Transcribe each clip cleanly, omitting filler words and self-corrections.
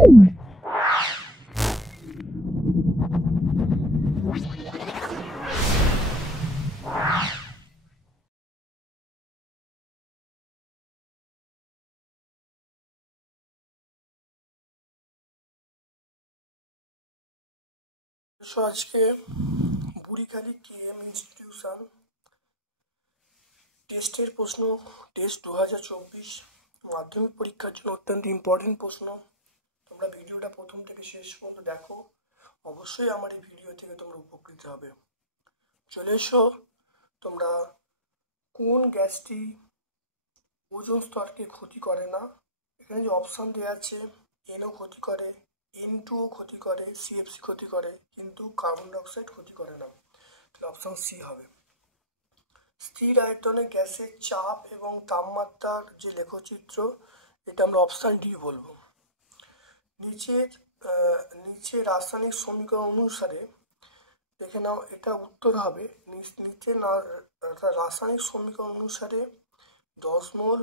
আজকে Burikhali KM institution টেস্টের প্রশ্ন, টেস্ট 2024 মাধ্যমিক পরীক্ষার জন্য অত্যন্ত ইম্পর্টেন্ট প্রশ্ন। তোমরা ভিডিওটা প্রথম থেকে শেষ পর্যন্ত দেখো, অবশ্যই আমার এই ভিডিও থেকে তোমরা উপকৃত হবে। চলে এসো। তোমরা কোন গ্যাসটি ওজোন স্তরকে ক্ষতি করে না? এখানে যে অপশান দেওয়া আছে, এনও ক্ষতি করে, N2O ক্ষতি করে, CFC ক্ষতি করে, কিন্তু কার্বন ডাইঅক্সাইড ক্ষতি করে না। তাহলে অপশান সি হবে। স্থির আয়তনে গ্যাসের চাপ এবং তাপমাত্রার যে লেখচিত্র, এটা আমরা অপশান ডি বলবো। নিচে রাসায়নিক সমীকরণ অনুসারে দেখে নাও, এটা উত্তর হবে। নিচে রাসায়নিক সমীকরণ অনুসারে 10 মোল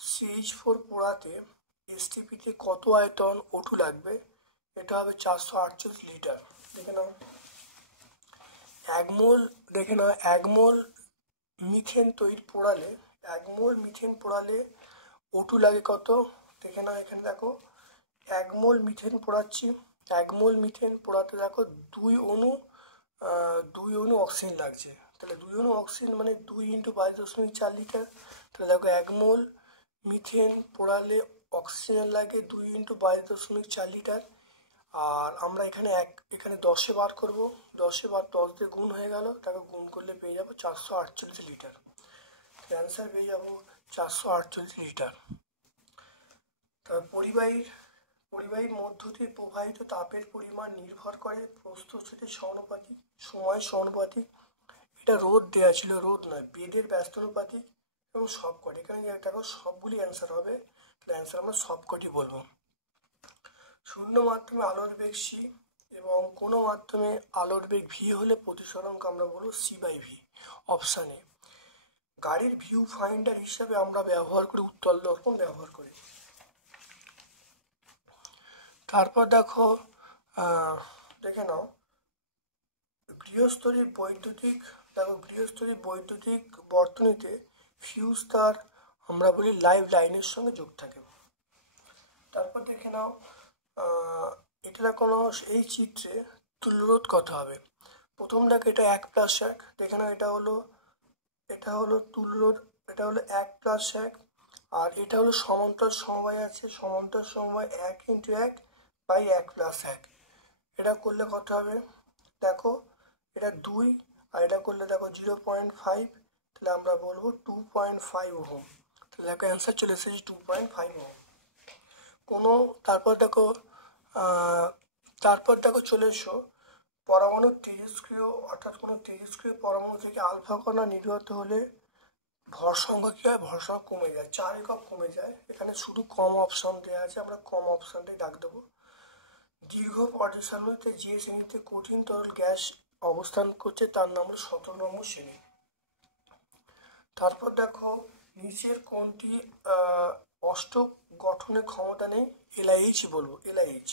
CH4 পোড়াতে STPতে কত আয়তন O2 লাগবে? এটা হবে 448 লিটার। দেখে নাও, 1 মোল মিথেন পোড়ালে 1 মোল মিথেন পোড়ালে O2 লাগে কত? দেখে নাও, এখানে দেখো 1 মোল মিথেন পোড়াচ্ছি। 1 মোল মিথেন পোড়াতে দেখো 2 অণু অক্সিজেন লাগছে। তাহলে 2 অণু অক্সিজেন মানে 2 × 22.4 লিটার। তাহলে দেখো 1 মোল মিথেন পোড়ালে অক্সিজেন লাগে 2 × 22.4 লিটার। আর আমরা এখানে 10-এ বার করবো, 10 দিয়ে গুণ হয়ে গেল, তাকে গুণ করলে পেয়ে যাবো 448 লিটার। অ্যান্সার পেয়ে যাবো 448 লিটার। তবে পরিবাহীর মধ্য দিয়ে প্রবাহিত তাপের পরিমাণ নির্ভর করে প্রস্থচ্ছেদের সমানুপাতিক, সময় সমানুপাতিক। এটা রোধ দেওয়া ছিল, রোধ নয়, বেদের ব্যস্তানুপাতিক এবং সবকটি। এখানে দেখো সবগুলি অ্যান্সার হবে, তাহলে অ্যান্সার আমরা সবকটি বলবো। শূন্য মাধ্যমে আলোর বেগ c এবং কোনো মাধ্যমে আলোর বেগ v হলে প্রতিসরাঙ্ক আমরা বলবো c/v। Option A. গাড়ির ভিউ ফাইন্ডার হিসাবে আমরা ব্যবহার করি উত্তল দর্পণ ব্যবহার করি। তারপর দেখে নাও, গৃহস্থলীর বৈদ্যুতিক বর্তনীতে ফিউজ তার আমরা বলি লাইভ লাইনের সঙ্গে যোগ থাকে। তারপর দেখে নাও, এটা দেখো এই চিত্রে তুল্যরোধ কত হবে। প্রথম দেখো, এটা 1+1। দেখে নাও, এটা হলো তুল্যরোধ, এটা হলো 1+1। আর এটা হলো সমান্তরাল সমবায় আছে, সমান্তরাল সমবায় 1 × 1/1+1। এটা করলে কত হবে? দেখো, এটা 2, আর এটা করলে দেখো 0.5, তাহলে আমরা বলবো 2.5 ওহম। তাহলে দেখো অ্যান্সার চলে এসেছে 2.5 ওহম। তারপর দেখো চলে এসো, পরমাণু তেজস্ক্রিয়, অর্থাৎ কোনো তেজস্ক্রিয় পরমাণু থেকে আলফা কণা নির্গত হলে ভর সংখ্যা কী হয়? ভর সংখ্যা কমে যায়, 4 একক কমে যায়। এখানে শুধু কম অপশান দেওয়া আছে, আমরা কম অপশানটাই ডাক দেবো। দীর্ঘ পর্যায়সারণীতে যে শ্রেণীতে কঠিন তরল গ্যাস অবস্থান করছে তার নাম হলো 17 নম্বর শ্রেণী। তারপর দেখো, নিচের কোনটি অষ্টক গঠনের ক্ষমতা নেই? LiH বলবো, LiH।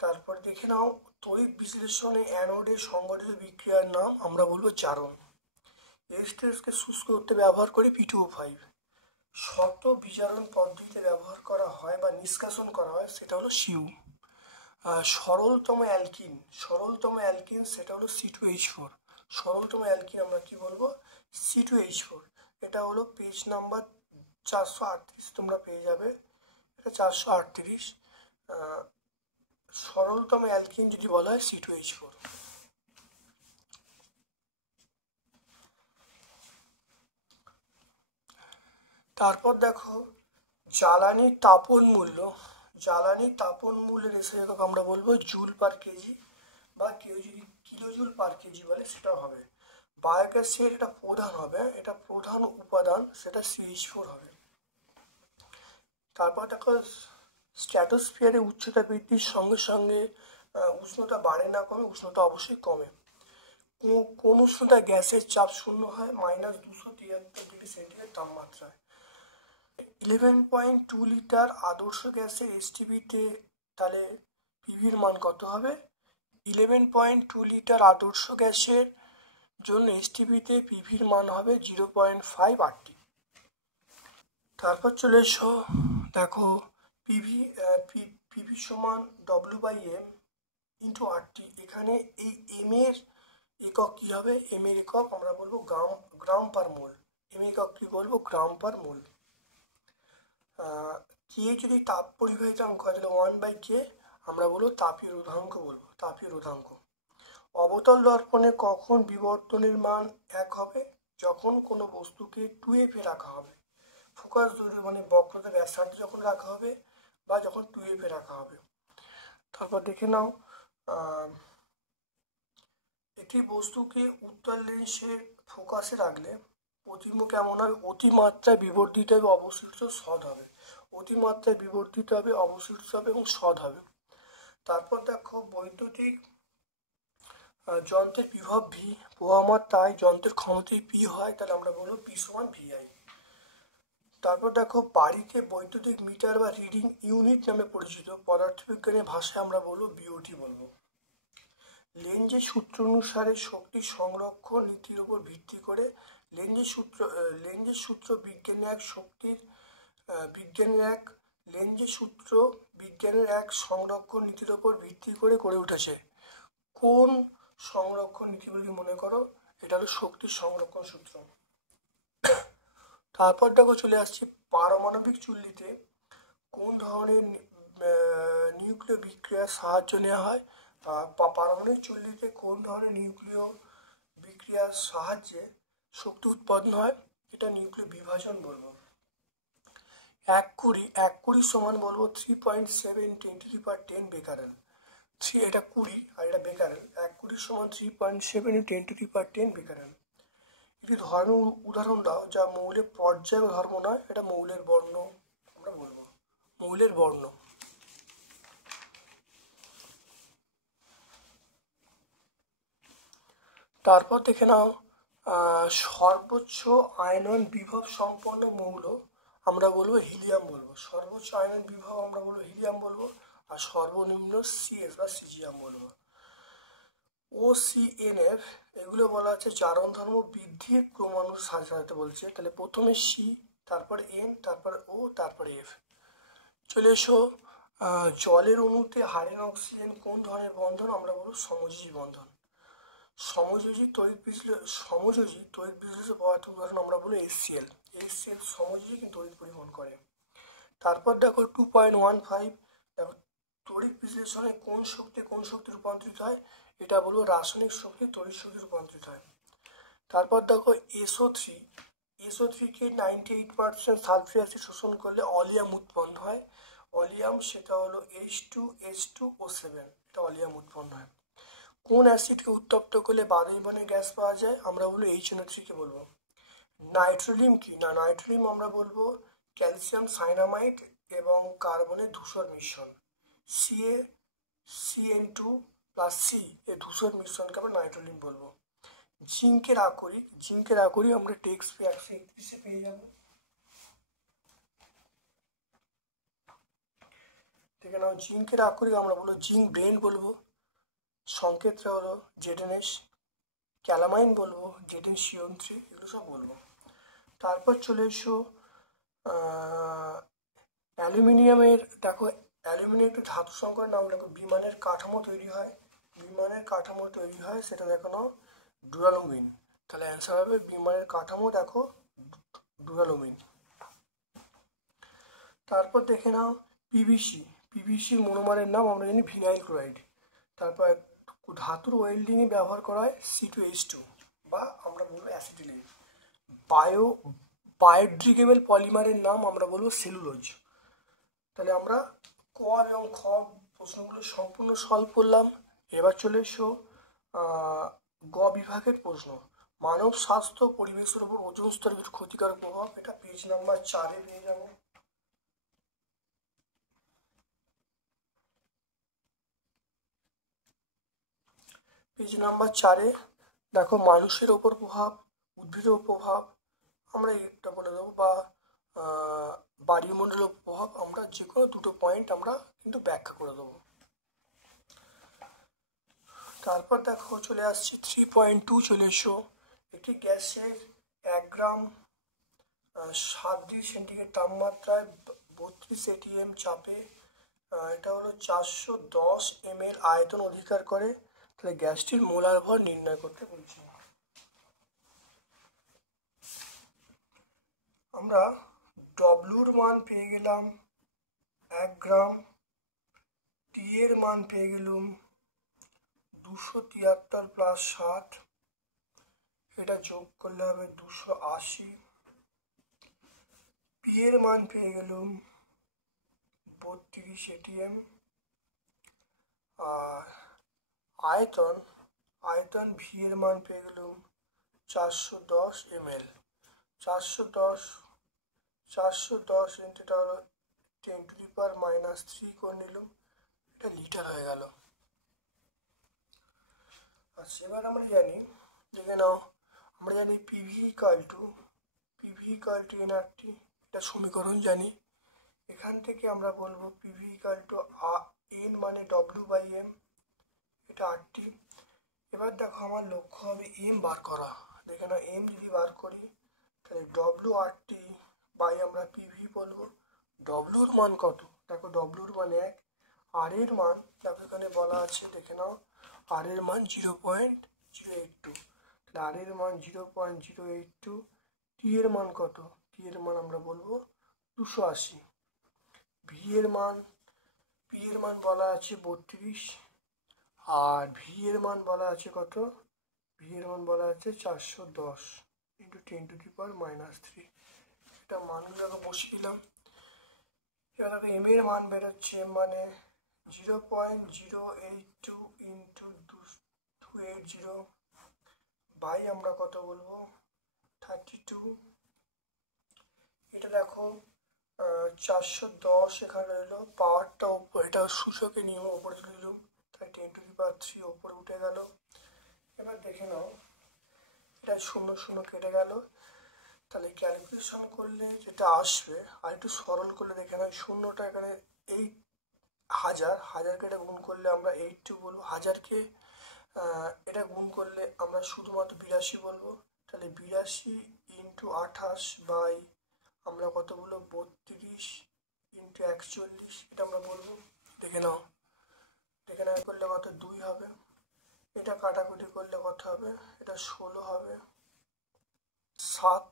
তারপর দেখে নাও, তড়িৎ বিশ্লেষণে অ্যানোডের সংঘটিত বিক্রিয়ার নাম আমরা বলবো জারণ। H2Sকে শুষ্ক করতে ব্যবহার করি P2O5। শত বিজারণ পদ্ধতিতে ব্যবহার করা হয় বা নিষ্কাশন করা হয়, সেটা হলো সিউ। সরলতম অ্যালকিন সেটা হলো C2H4। সরলতম অ্যালকিন আমরা কি বলবো? C2H4। এটা হলো পেজ নাম্বার 438, তোমরা পেয়ে যাবে, এটা 438। সরলতম অ্যালকিন যদি বলা হয় C2H4। তারপর দেখো, জ্বালানি তাপন মূল্যের এসে একক আমরা বলবো জুল পার কেজি, বা কেউ যদি কিলোজুল পার কেজি বলে সেটাও হবে। বায়োগ্যাসের এটা প্রধান হবে, এটা প্রধান উপাদান, সেটা CH4 হবে। তারপর দেখো, স্ট্র্যাটোস্ফিয়ারে উচ্চতা বৃদ্ধির সঙ্গে সঙ্গে উষ্ণতা বাড়ে না কমে? উষ্ণতা অবশ্যই কমে। কোন উষ্ণতায় গ্যাসের চাপ শূন্য হয়? -273 ডিগ্রি সেন্টিগ্রেড তাপমাত্রায়। 11.2 লিটার আদর্শ গ্যাসের STPতে তাহলে পিভির মান কত হবে? 11.2 লিটার আদর্শ গ্যাসের জন্য এসটিপিতে পিভির মান হবে 0.5 আরটি। তারপর চলে এসো, দেখো পিভি সমান W/M ইন্টু আরটি। এখানে এই এম এর একক কী হবে? এম এর একক আমরা বলবো গ্রাম পার মোল। এম একক কী বলবো? গ্রাম পার মোল। কে যদি তাপ পরিবাহিতাঙ্ক হয় তাহলে 1/K আমরা বলবো তাপীয় রোধাঙ্ক, বলবো তাপীয় রোধাঙ্ক। অবতল দর্পণে কখন বিবর্তনের মান 1 হবে? যখন কোনো বস্তুকে 2F এ রাখা হবে। ফোকাস দৈর্ঘ্য মানে বক্রতা ব্যাসার্ধ যখন রাখা হবে বা যখন 2F এ রাখা হবে। তারপর দেখে নাও, একটি বস্তুকে উত্তল লেন্সের ফোকাসে রাখলে প্রতিবিম্ব কেমন হবে? অতিমাত্রায় বিবর্ধিত হবে, অবশিষ্ট সৎ হবে। অতিমাত্রায় বিবর্ধিত হবে, অবশিষ্ট হবে এবং সৎ হবে। তারপর দেখো বৈদ্যুতিক যন্ত্রের বিভব ভি, প্রবাহমান তাই যন্ত্রের ক্ষমতায় পি হয়, তাহলে আমরা বলবো পি সমান ভিআই। তারপর দেখো বাড়িতে বৈদ্যুতিক মিটার বা রিডিং ইউনিট নামে পরিচিত পদার্থবিজ্ঞানের ভাষায় আমরা বলবো বিওটি বলবো। লেঞ্জের সূত্র অনুসারে শক্তি সংরক্ষণ নীতির উপর ভিত্তি করে লেঞ্জের সূত্র বিজ্ঞানের এক সংরক্ষণ নীতির উপর ভিত্তি করে গড়ে উঠেছে। কোন সংরক্ষণ নীতি বলে মনে করো? এটা হলো শক্তির সংরক্ষণ সূত্র। তারপর দেখো চলে আসছে পারমাণবিক চুল্লিতে কোন ধরনের নিউক্লিয় বিক্রিয়ার সাহায্য নেওয়া হয়? পারমাণবিক চুল্লিতে কোন ধরনের নিউক্লিয় বিক্রিয়ার সাহায্যে শক্তি উৎপন্ন হয়? এটা নিউক্লিয় বিভাজন বলবো। 1 কুড়ি সমান বলবো 3.7 10⁻10 বেকারেল। এটা কুড়ি আর এটা বেকারেল। 1 কুড়ি সমান 3.7 10⁻10 বেকারেল। একটি ধর্ম উদাহরণ দাও যা মৌলের পর্যায় ধর্ম নয়, এটা মৌলের বর্ণ আমরা বলবো। মৌলের বর্ণ। তারপর দেখে নাও, সর্বোচ্চ আয়নন বিভব সম্পন্ন মৌল আমরা বলবো হিলিয়াম বলবো। সর্বোচ্চ আয়নন বিভব আমরা বলবো হিলিয়াম বলবো, আর সর্বনিম্ন সিএস বা সিজিয়াম বলবো। OCNF এগুলো বলা আছে জারণ ধর্ম বৃদ্ধির ক্রমানুসারে সাজাতে বলছে। তাহলে প্রথমে সি, তারপর এন, তারপর ও, তারপর এফ। চলে এসো, জলের অণুতে হাইড্রোজেন অক্সিজেন কোন ধরনের বন্ধন? আমরা বলবো সমযোজী বন্ধন। সমযোজী তড়িৎ বিশ্লেষণ পদার্থ উদাহরণ আমরা বলবো HCl। সমযোজী কিন্তু তড়িৎ পরিবহন করে। তারপর দেখো 2.15, দেখো তড়িৎ বিশ্লেষণে কোন শক্তি রূপান্তরিত হয়? এটা বলবো রাসায়নিক শক্তি তড়িৎ শক্তি রূপান্তরিত হয়। তারপর দেখো SO3 কে 98% সালফিউরিক অ্যাসিড শোষণ করলে অলিয়াম উৎপন্ন হয়। অলিয়াম সেটা হলো H2H2O7, এটা অলিয়াম উৎপন্ন হয়। কোন অ্যাসিডকে উত্তপ্ত করলে বাদামি বর্ণের গ্যাস পাওয়া যায়? আমরা বলবো HNO3 কে বলবো। নাইট্রোলিয়াম কি না? নাইট্রোলিয়াম আমরা বলবো ক্যালসিয়াম সাইনামাইড এবং কার্বনের ধূসর মিশ্রণ। CaCN2+C এর ধূসর মিশ্রণকে আমরা নাইট্রোলিয়াম বলবো। জিঙ্কের আকরিক আমরা টেক্সট 131 পেয়ে যাব। দেখে নাও, জিঙ্কের আকরিক আমরা বলবো জিঙ্ক ব্রেন বলবো। সংকেতটা হলো ZnH। ক্যালামাইন বলবো ZnCO3, এগুলো সব বলবো। তারপর চলে এসো অ্যালুমিনিয়ামের। দেখো অ্যালুমিনিয়াম একটি ধাতু সংকরের নাম দেখো। বিমানের কাঠামো তৈরি হয় সেটা দেখো নাও ডুরালুমিন। তাহলে অ্যান্সার হবে বিমানের কাঠামো দেখো ডুরালুমিন। তারপর দেখে নাও পিভিসির মনোমারের নাম আমরা জানি ভিনাইল ক্লোরাইড। তারপর ধাতুর ওয়েল্ডিংয়ে ব্যবহার করা হয় C2H2 বা আমরা বলবো অ্যাসিটিলিন। বায়োডিগ্রেডেবল পলিমারের নাম আমরা বলবো সেলুলোজ। তাহলে আমরা ক এবং খ প্রশ্নগুলো সম্পূর্ণ সলভ করলাম। এবার চলে এসো গ বিভাগের প্রশ্ন। মানব স্বাস্থ্য পরিবেশের উপর ওজোন স্তরের ক্ষতিকারক প্রভাব, এটা পেজ নাম্বার 4 পেয়ে যাব। পেজ নাম্বার 4 দেখো মানুষের ওপর প্রভাব, উদ্ভিদের প্রভাব আমরা এটা বলে দেবো, বা বায়ুমণ্ডলের প্রভাব আমরা যে কোনো দুটো পয়েন্ট আমরা কিন্তু ব্যাখ্যা করে দেবো। তারপর দেখো চলে আসছে 3.2 চলে এসো। একটি গ্যাসের 1 গ্রাম 7 ডিগ্রি সেন্টিগ্রেড তাপমাত্রায় 32 ATM চাপে এটা হলো 410 ml আয়তন অধিকার করে, তাহলে গ্যাসটির মোলার ভর নির্ণয় করতে বলছি। আমরা ডব্লিউর মান পেয়ে গেলাম 1 গ্রাম, টি এর মান পেয়ে গেলাম 273 প্লাস 60, এটা যোগ করলে হবে 280, পি এর মান পেয়ে গেলাম 32 ATM, আর আয়তন ভি এর মান পেয়ে গেলাম 410 ml। 410 ইন্টু এটা হলো 10⁻³ করে নিলাম, এটা লিটার হয়ে গেল। আচ্ছা এবার আমরা জানি, দেখে নাও, আমরা জানি পিভি ইকুয়াল টু এনআরটি, এটা সমীকরণ জানি। এখান থেকে আমরা বলবো পিভি ইকুয়াল টু এন মানে ডব্লিউ বাই এম, এটা আরটি। এবার দেখো আমার লক্ষ্য হবে এম বার করা। দেখে নাও এম যদি বার করি তাহলে ডব্লিউ আরটি বাই আমরা পিভি বলবো। ডব্লিউর মান কত? দেখো ডব্লিউর মান 1, আর এর মান দেখো এখানে বলা আছে, দেখে নাও আর এর মান 0.082, তাহলে আর এর মান 0.082। টি এর মান কত? টি এর মান আমরা বলবো 280। পি এর মান বলা আছে 32, আর ভি এর মান বলা আছে কত? ভি এর মান বলা আছে 410 ইন্টু 10⁻³ এটা মানগুলো বসিয়ে দিলাম। এবার এম এর মান বেরোচ্ছে, এম মানে 0.082 ইন্টু 280 বাই আমরা কত বলবো 32। এটা দেখো 410 এখানে রইলো, পাওয়ারটা উপর, এটা সূচকের নিয়ম উপরে তুলে দিলাম, তাই 10⁻³ ওপরে উঠে গেল। এবার দেখে নাও এটা 0 কেটে গেল, তাহলে ক্যালকুলেশন করলে যেটা আসবে, আর একটু সরল করলে দেখে নাও শূন্যটা এখানে 1000 এটা গুণ করলে আমরা 82 বলবো, 1000কে এটা গুণ করলে আমরা শুধুমাত্র 82 বলবো, তাহলে 82 ইন্টু 28 বাই আমরা কত বলবো 32 ইন্টু 41 এটা আমরা বলবো। দেখে নাও করলে কত 2 হবে, এটা কাটাকুটি করলে কত হবে, এটা 16 হবে, 7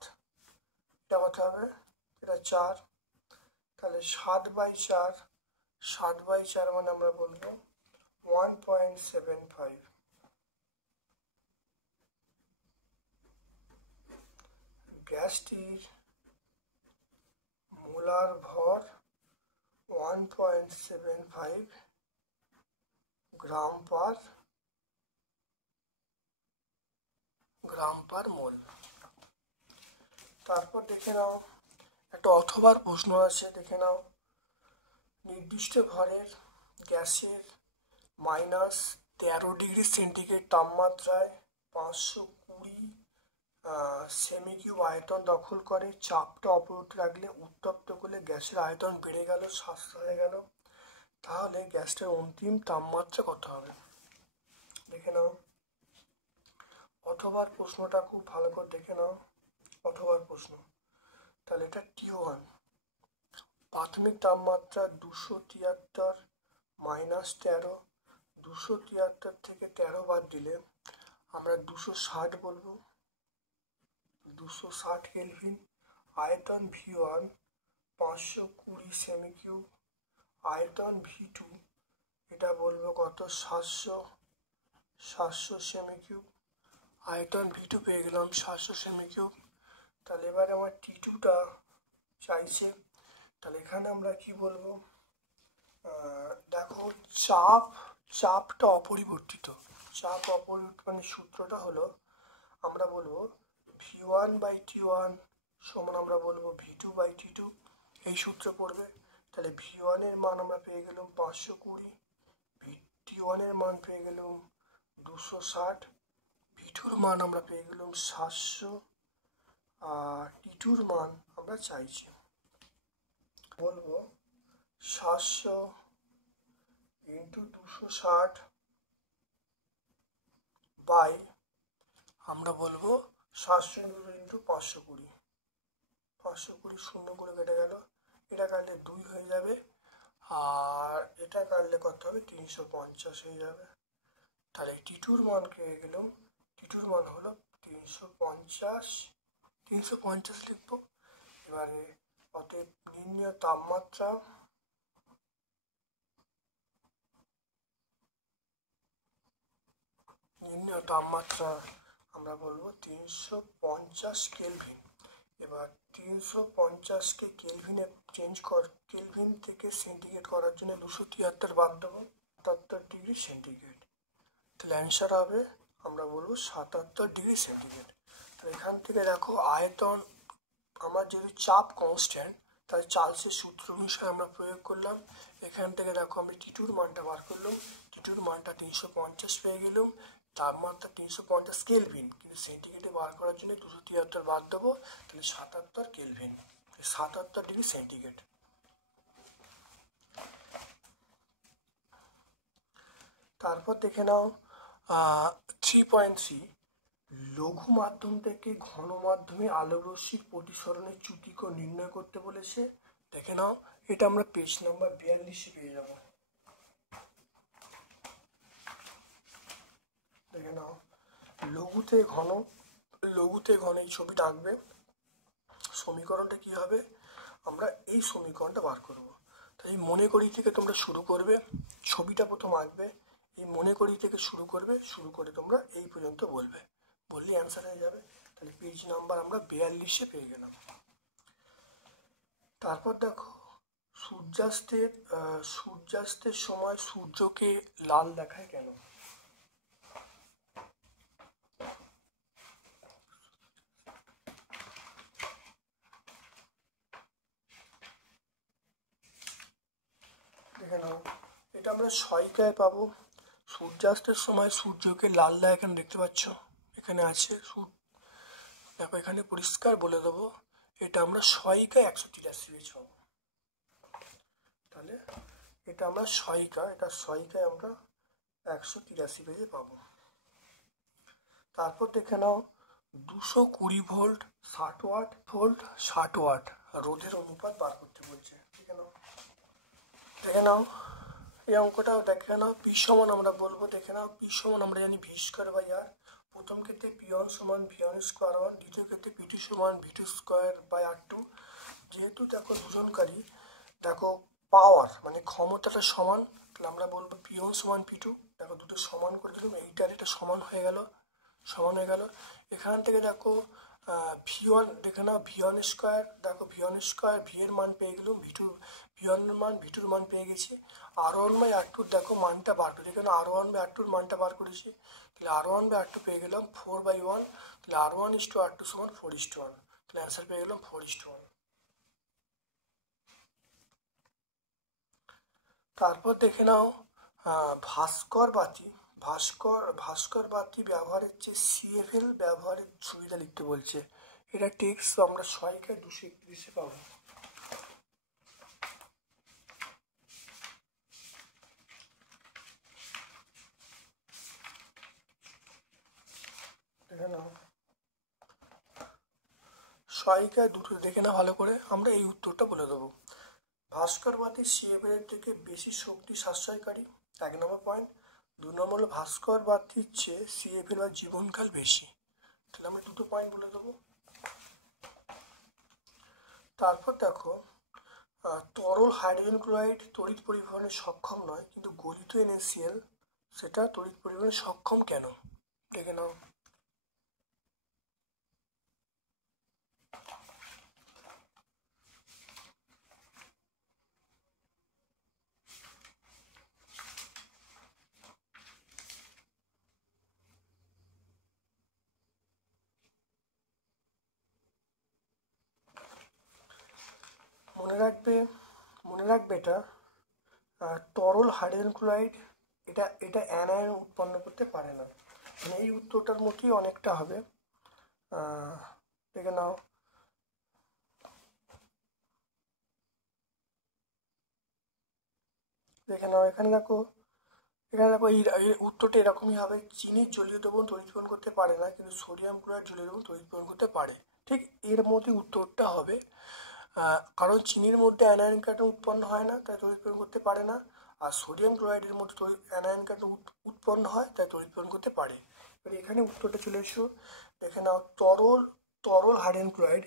এটা কত হবে, এটা 4, তাহলে 7/4 মানে আমরা বলবো 1.75। গ্যাসটির মোলার ভর 1.75 গ্রাম পার মোল। তারপর দেখে নাও একটা অথবার প্রশ্ন আছে, দেখে নাও নির্দিষ্ট ভরের গ্যাসের -13 ডিগ্রি সেন্টিগ্রেড তাপমাত্রায় 520 সেমি কিউব আয়তন দখল করে, চাপটা অপরিবর্তিত রাখলে উত্তপ্ত করলে গ্যাসের আয়তন বেড়ে গেল, সাশ্রয় হয়ে গেল, তাহলে গ্যাসটার অন্তিম তাপমাত্রা কত হবে? দেখে নাও অথবার প্রশ্নটা খুব ভালো করে দেখে নাও, অথবার প্রশ্ন। তাহলে এটা T1, প্রাথমিক তাপমাত্রা 273 -13, 273 থেকে 13 বাদ দিলে আমরা 260 বলবো, 260 কেলভিন। আয়তন V1 520 সেমি কিউব, আয়তন V2 এটা বলবো কত 700 সেমি কিউব, আয়তন V2 পেয়ে গেলাম 700 সেমি কিউব। তাহলে এবারে আমার T2টা চাইছে, তাহলে এখানে আমরা কি বলবো, দেখো চাপটা অপরিবর্তিত, মানে সূত্রটা হলো আমরা বলবো V1/T1 সমান আমরা বলবো V2/T2, এই সূত্র পড়বে। তাহলে V1 এর মান আমরা পেয়ে গেলাম 520, T1 এর মান পেয়ে গেলাম 260, V2 এর মান আমরা পেয়ে গেলাম 700, আর T2 এর মান আমরা চাইছি। বলবো 700 ইন্টু 260 বাই আমরা বলবো 700 ইন্টু 520, 520 শূন্য করে কেটে গেল, এটা কাটলে 2 হয়ে যাবে, আর এটা কাটলে কত হবে 350 হয়ে যাবে। তাহলে টিটুর মান পেয়ে গেলাম, টিটুর মান হলো 350, 350 লিখবো। এবারে অতএব নির্ণীয় তাপমাত্রা আমরা বলবো 350 কেলভিন। এবার 350কে কেলভিনে চেঞ্জ কেলভিন থেকে সেন্টিগ্রেড করার জন্য 273 বাদ দেবো, 77 ডিগ্রি সেন্টিগ্রেড। তাহলে অ্যান্সার হবে আমরা বলবো 77 ডিগ্রি সেন্টিগ্রেড। তাহলে এখান থেকে দেখো আয়তন, আমার যেহেতু চাপ কনস্ট্যান্ট, তাহলে চার্লসের সূত্র অনুসারে আমরা প্রয়োগ করলাম। এখান থেকে দেখো আমি টিটুর মানটা বার করলাম, টিটুর মানটা 350 পেয়ে গেলাম, তাপমাত্রা 350 কেলভিন, কিন্তু সেন্টিগ্রেডে বার করার জন্য 273 বাদ দেবো, তাহলে 77 কেলভিন, 77 ডিগ্রি সেন্টিগ্রেড। তারপর দেখে নাও 3.3, লঘু মাধ্যম থেকে ঘন মাধ্যমে আলোরশ্মির প্রতিসরণের চ্যুতিকোণ নির্ণয় করতে বলেছে। দেখে নাও, এটা আমরা পেজ নাম্বার 42 পেয়ে যাব। দেখে নাও, লঘুতে ঘন এই ছবিটা আঁকবে। সমীকরণটা কি হবে, আমরা এই সমীকরণটা বার করব। তাই এই মনে করি থেকে তোমরা শুরু করবে, ছবিটা প্রথম আঁকবে, এই মনে করি থেকে শুরু করে তোমরা এই পর্যন্ত বলবে, বললে অ্যান্সার হয়ে যাবে। তাহলে পেজ নাম্বার আমরা 42 পেয়ে গেলাম। তারপর দেখো সূর্যাস্তের সময় সূর্যকে লাল দেখায় কেন? দেখে নাও, এটা আমরা সহায়িকায় পাবো। সূর্যাস্তের সময় সূর্যকে লাল দেখায় এখানে দেখতে পাচ্ছ, এখানে আছে দেখো, এখানে পরিষ্কার বলে দেবো, এটা আমরা সহায়িকায় 183 পেজ পাবো। তাহলে এটা আমরা সহায়িকায় আমরা 183 পেজে পাবো। তারপর দেখে নাও 220 ভোল্ট 60 ওয়াট রোধের অনুপাত বার করতে বলছে। দেখে নাও এই অঙ্কটাও দেখে নাও, পি সমান আমরা বলবো, দেখে নাও পি সমান আমরা জানি ভি স্কোয়ার বাই আর। প্রথম ক্ষেত্রে পি1 সমান ভি1 স্কোয়ার 1, দ্বিতীয় ক্ষেত্রে পি2 সমান ভি2 স্কোয়ার বাই আর2। যেহেতু দেখো দুজনকারই দেখো পাওয়ার মানে ক্ষমতাটা সমান, তাহলে আমরা বলবো পি1 সমান পি2। দেখো দুটো সমান করে দিলাম, এইটার এটা সমান হয়ে গেল। এখান থেকে দেখো ভি1, দেখে নাও ভি1 স্কোয়ার, দেখো ভি1 স্কোয়ার, ভি এর মান পেয়ে গেলাম, ভি1 এর মান ভি2 মান পেয়ে গেছি। আর1 বাই আর2 দেখো মানটা বার করি, এখানে আর1 বাই আর2 মানটা বার করেছি, তাহলে আর1 বাই আর2 পেয়ে গেলাম 4/1, তাহলে আর1:r2 সমান 4:1, তাহলে অ্যান্সার পেয়ে গেলাম 4:1। তারপর দেখে নাও ভাস্কর বাতি ব্যবহারের চেয়ে সিএফএল ব্যবহারের সুবিধা লিখতে বলছে। এটা টেক্সট আমরা সহায়িকায় 231 পাবো। দেখে নাও সহায়িকায় দুটো দেখে নাও ভালো করে, আমরা এই উত্তরটা বলে দেবো। ভাস্কর বাতি সিএফএল এর থেকে বেশি শক্তি সাশ্রয়কারী, 1 নম্বর পয়েন্ট। 2 নম্বর হলো ভাস্কর বাতির চেয়ে সিএফএল বা জীবনকাল বেশি, তাহলে আমরা দুটো পয়েন্ট বলে দেবো। তারপর দেখো তরল হাইড্রোজেন ক্লোরাইড তড়িৎ পরিবহনে সক্ষম নয়, কিন্তু গলিত NaCl সেটা তড়িৎ পরিবহনে সক্ষম কেন? দেখে নাও। মনে রাখবে এটা তরল হাইড্রোজেন ক্লোরাইড এটা অ্যানায়ন উৎপন্ন করতে পারে না, মানে এই উত্তরটার মতোই অনেকটা হবে। দেখে নাও দেখে নাও এখানে দেখো এই উত্তরটা এরকমই হবে, চিনির জলীয় দ্রবণ তড়িৎপূরণ করতে পারে না কিন্তু সোডিয়াম ক্লোরাইড জলীয় দ্রবণ তড়িৎপূরণ করতে পারে। ঠিক এর মধ্যে উত্তরটা হবে, কারণ চিনির মধ্যে অ্যানায়ন কার্বন উৎপন্ন হয় না তাই তড়িৎপূরণ করতে পারে না, আর সোডিয়াম ক্লোরাইডের মধ্যে অ্যানায়ন কার্বন উৎপন্ন হয় তাই তড়িৎপূরণ করতে পারে। এবার এখানে উত্তরটা চলে এসো, দেখে নাও তরল হাইড্রোজেন ক্লোরাইড,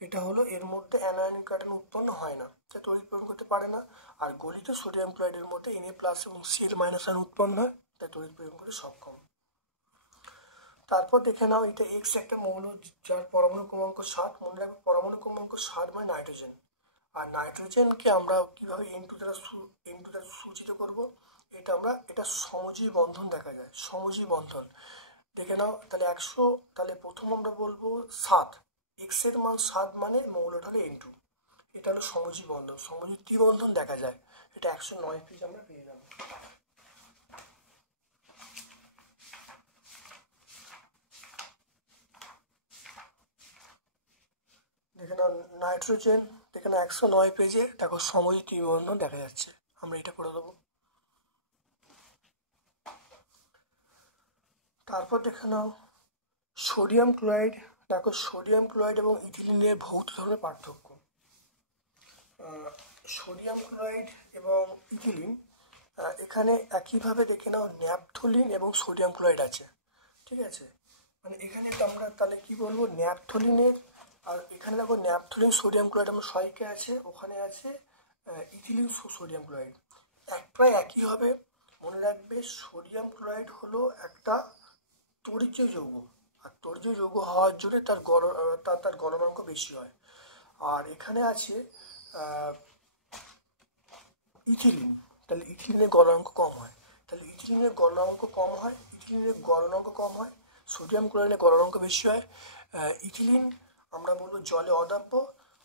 এটা হলো এর মধ্যে অ্যানায়ন কার্বন উৎপন্ন হয় না তাই তড়িৎপূরণ করতে পারে না, আর গলিত সোডিয়াম ক্লোরাইডের মধ্যে Na+ এবং Cl- আয়ন উৎপন্ন হয় তাই তড়িৎপূরণ করতে সক্ষম। তারপর দেখে নাও এটা এক্স একটা মৌল যার পরমাণু ক্রমাঙ্ক 7, মনে রাখবে পরমাণু ক্রমাঙ্ক 7 মানে নাইট্রোজেন, আর নাইট্রোজেনকে আমরা কিভাবে N2 দ্বারা সূচিত করব, এটা সমজীবী বন্ধন দেখা যায়, সমজীবী বন্ধন দেখে নাও। তাহলে 100, তাহলে প্রথম আমরা বলবো 7, এক্স এর মান 7 মানে মৌলটা হলো N2, এটা হলো সমজীবী বন্ধন, সমজীবী ত্রিবন্ধন দেখা যায়, এটা 109 পেজ আমরা পেয়ে যাবো। দেখে নাও নাইট্রোজেন, দেখে নাও 109 পেজে দেখো সমজীবী ত্রিবন্ধন দেখা যাচ্ছে, আমরা এটা করে দেবো। তারপর দেখে নাও সোডিয়াম ক্লোরাইড, দেখো সোডিয়াম ক্লোরাইড এবং ইথিলিনের ভৌত ধর্মের পার্থক্য। সোডিয়াম ক্লোরাইড এবং ইথিলিন, এখানে একইভাবে দেখে নাও ন্যাপথলিন এবং সোডিয়াম ক্লোরাইড আছে, ঠিক আছে, মানে এখানে তো আমরা তাহলে কি বলবো ন্যাপথলিনের, আর এখানে দেখো ন্যাপথলিন সোডিয়াম ক্লোরাইড আমার সহায়িকা আছে, ওখানে আছে ইথিলিন সোডিয়াম ক্লোরাইড, প্রায় একই হবে। মনে রাখবে সোডিয়াম ক্লোরাইড হলো একটা তড়িৎ যৌগ, আর তড়িৎ যৌগ হওয়ার জন্য তার গলনাঙ্ক বেশি হয়, আর এখানে আছে ইথিলিন, তাহলে ইথিলিনের গলনাঙ্ক কম হয়, তাহলে ইথিলিনের গলনাঙ্ক কম হয়, ইথিলিনের গলনাঙ্ক কম হয়, সোডিয়াম ক্লোরাইডের গলনাঙ্ক বেশি হয়। ইথিলিন আমরা বলবো জলে অদাব্য,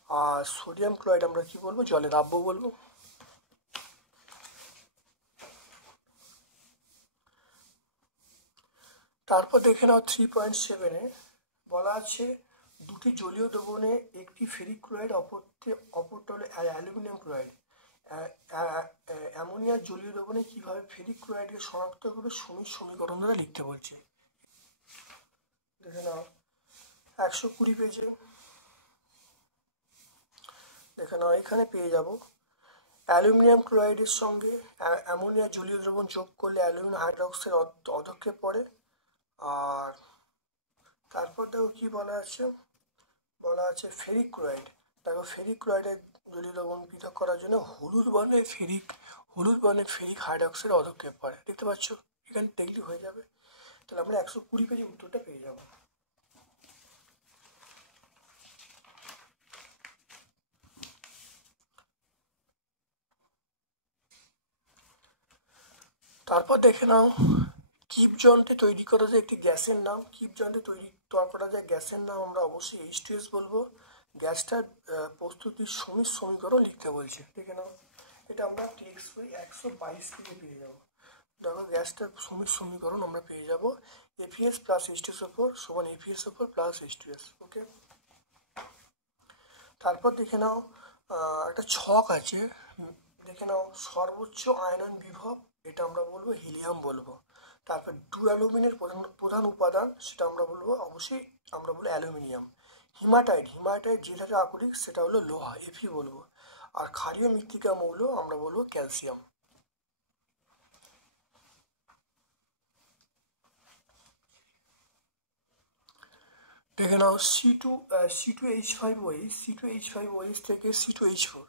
আর সোডিয়াম ক্লোরাইড আমরা কি বলবো জলে দাব্য বলবো। তারপর দেখে নাও 3.7-এ বলা আছে দুটি জলীয় দ্রবণে একটি ফেরিক ক্লোরাইড অপরটা হলো অ্যালুমিনিয়াম ক্লোরাইড, অ্যামোনিয়ার জলীয় দ্রবণে কিভাবে ফেরিক ক্লোরাইডকে শনাক্ত করবে সমীকরণ দ্বারা লিখতে বলছে। দেখে নাও 120 পেজে, দেখে নাও এখানে পেয়ে যাব অ্যালুমিনিয়াম ক্লোরাইডের সঙ্গে অ্যামোনিয়ার জলীয় দ্রবণ যোগ করলে অ্যালুমিনিয়াম হাইড্রক্সাইড অধক্ষেপ পড়ে। আর তারপর দেখো কি বলা আছে ফেরিক ক্লোরাইড, দেখো ফেরিক ক্লোরাইডের জলীয় দ্রবণ পৃথক করার জন্য হলুদ বর্ণের ফেরিক হাইড্রক্সাইড অধক্ষেপ পড়ে, দেখতে পাচ্ছ এখানে দেখলে হয়ে যাবে, তাহলে আমরা 120 পেজে উত্তরটা পেয়ে যাব। তারপর দেখে নাও কিপ যন্ত্রে তৈরি করা যায় একটি গ্যাসের নাম, কিপ যন্ত্রে তৈরি করা যায় গ্যাসের নাম আমরা অবশ্যই H2S বলবো, গ্যাসটার প্রস্তুতির সমীকরণ লিখতে বলছে, দেখে নাও এটা আমরা টেক্সট বই 122 থেকে পেয়ে যাবো। দেখো গ্যাসটার সমীকরণ আমরা পেয়ে যাব FeS প্লাস H2SO4 সমান FeSO4 প্লাস H2S, ওকে। তারপর দেখে নাও একটা ছক আছে, দেখে নাও সর্বোচ্চ আয়নন বিভব, এটা আমরা বলবো হিলিয়াম বলবো। তারপর ডুয়ালুমিনের প্রধান উপাদান সেটা আমরা বলবো অবশ্যই আমরা বলবো অ্যালুমিনিয়াম। হিমাটাইট যে ধাতুর আকরিক সেটা হলো লোহা, Fe বলবো। আর ক্ষারীয় মৃত্তিকা মৌল আমরা বলবো ক্যালসিয়াম। দেখে নাও C2H5OH থেকে C2H4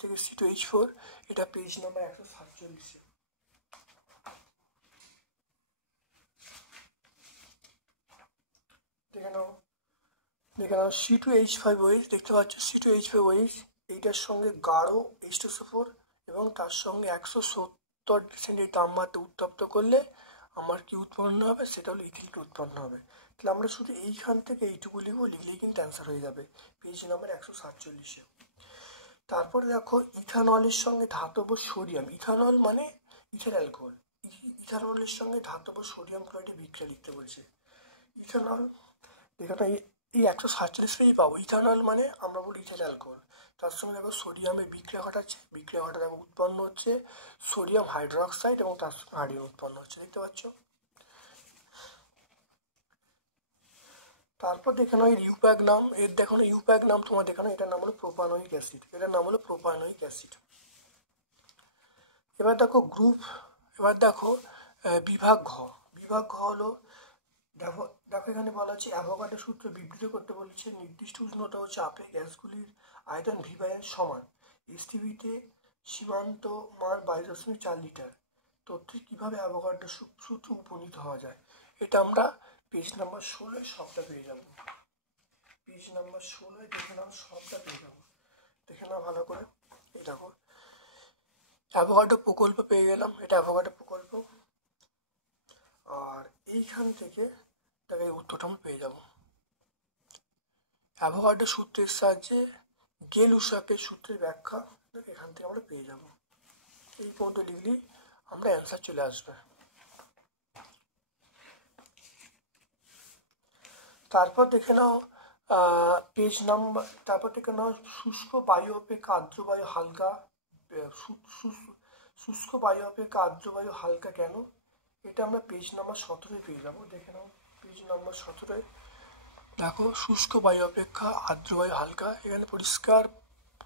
থেকে C2H4, এটা পেজ নাম্বার 147। দেখে নাও C2H5OH, দেখতে পাচ্ছ C2H5OH, এইটার সঙ্গে গাঢ় H2SO4 এবং তার সঙ্গে 170 সেন্টিগ্রেড তাপমাত্রা উত্তপ্ত করলে আমার কি উৎপন্ন হবে, সেটা হলো ইথিলিন উৎপন্ন হবে। তাহলে আমরা শুধু এইখান থেকে এইটুকু লিখবো, লিখলেই কিন্তু অ্যান্সার হয়ে যাবে পেজ নাম্বার 147-এ। তারপরে দেখো ইথানলের সঙ্গে ধাতব সোডিয়াম, ইথানল মানে ইথাইল অ্যালকোহল, ইথানলের সঙ্গে ধাতব সোডিয়াম ক্লোরাইডের বিক্রিয়া লিখতে বলছে। ইথানল, দেখো এই 147 পেজে পাবো। ইথানল মানে আমরা বলি ইথাইল অ্যালকোহল, তার সঙ্গে দেখো সোডিয়ামে বিক্রিয়া ঘটাচ্ছে, বিক্রিয়া ঘটা দেখো উৎপন্ন হচ্ছে সোডিয়াম হাইড্রোক্সাইড এবং তার সঙ্গে হাইড্রোজেন উৎপন্ন হচ্ছে, দেখতে পাচ্ছ। তারপর দেখে নাও এর ইউপ্যাক নাম, এর দেখো না ইউপ্যাক নাম তোমার দেখো না, এটার নাম হলো প্রোপানোয়িক অ্যাসিড, এটার নাম হলো প্রোপানোয়িক অ্যাসিড। এবার দেখো গ্রুপ, এবার দেখো বিভাগ ঘ, বিভাগ ঘ হলো দেখো দেখো এখানে বলা হচ্ছে অ্যাভোগাড্রো সূত্র বিবৃত করতে বলেছে নির্দিষ্ট উষ্ণতা ও চাপে গ্যাসগুলির আয়তন V/N সমান, এসটিভিতে সীমান্ত মান 22.4 লিটার। তথ্যে কীভাবে অ্যাভোগাড্রো সূত্র উপনীত হওয়া যায়, এটা আমরা পেজ নাম্বার 16 সবটা পেয়ে যাব, পেজ নাম্বার 16 দেখে নাও সবটা পেয়ে যাবো, দেখে নাও ভালো করে। এই দেখো অ্যাভোগাড্রো প্রকল্প পেয়ে গেলাম, এটা অ্যাভোগাড্রো প্রকল্প, আর এইখান থেকে তাকে উত্তরটা আমরা পেয়ে যাব। অ্যাভোগাড্রো সূত্রের সাহায্যে গেল-উসাপের সূত্রের ব্যাখ্যা এখান থেকে আমরা পেয়ে যাব। এই পর্যন্ত লিখলেই আমরা অ্যান্সার চলে আসবে। তারপর দেখে নাও পেজ নাম্বার, তারপর দেখে নাও শুষ্ক বায়ু অপেক্ষা আর্দ্র বায়ু হালকা, শুষ্ক বায়ু অপেক্ষা আর্দ্র বায়ু হালকা কেন, এটা আমরা পেজ নাম্বার 17 পেয়ে যাবো, দেখে নাও পেজ নাম্বার 17। দেখো শুষ্ক বায়ু অপেক্ষা আর্দ্র বায়ু হালকা, এখানে পরিষ্কার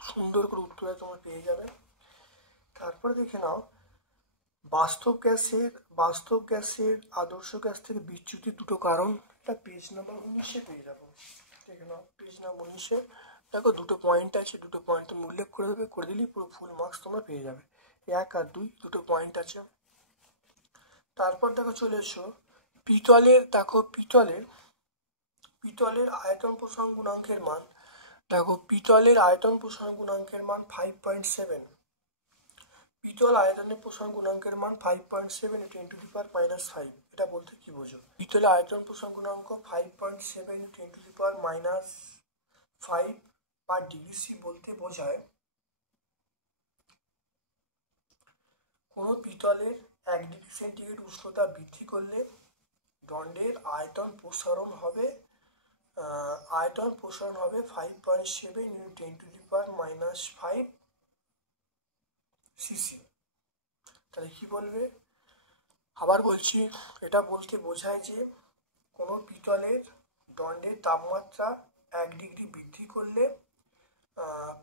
সুন্দর করে উত্তরে তোমরা পেয়ে যাবে। তারপরে দেখে নাও বাস্তব গ্যাসের আদর্শ গ্যাস থেকে বিচ্যুতির দুটো কারণ, এটা পেজ নাম্বার 19 পেয়ে যাবো, দেখে নাও পেজ নাম্বার 19। দেখো দুটো পয়েন্ট আছে, দুটো পয়েন্ট তুমি উল্লেখ করে দেবে, করে দিলেই পুরো ফুল মার্কস তোমরা পেয়ে যাবে। 1 আর 2 দুটো পয়েন্ট আছে। তারপর দেখো চলে এসো পিতলের, দেখো পিতলের আয়তন প্রসারণ গুণাঙ্কের মান, দেখো পিতলের আয়তন প্রসারণ গুণাঙ্কের মান 5.7, পিতল আয়তনের প্রসারণ গুণাঙ্কের মান 5.7 × 10⁻⁻5, এটা বলতে কি বোঝো? পিতলের আয়তন প্রসারণ গুণাঙ্ক 5.7 × 10⁻⁵ পার ডিগ্রি সি বলতে বোঝায় কোনো পিতলের 1 ডিগ্রি সেন্টিগ্রেড উষ্ণতা বৃদ্ধি করলে দণ্ডের আয়তন প্রসারণ হবে 5.7 × 10⁻⁵ সিসি। তাহলে কি বলবে? আবার বলছি, এটা বলতে বোঝায় যে কোনো পিতলের দণ্ডের তাপমাত্রা 1 ডিগ্রি বৃদ্ধি করলে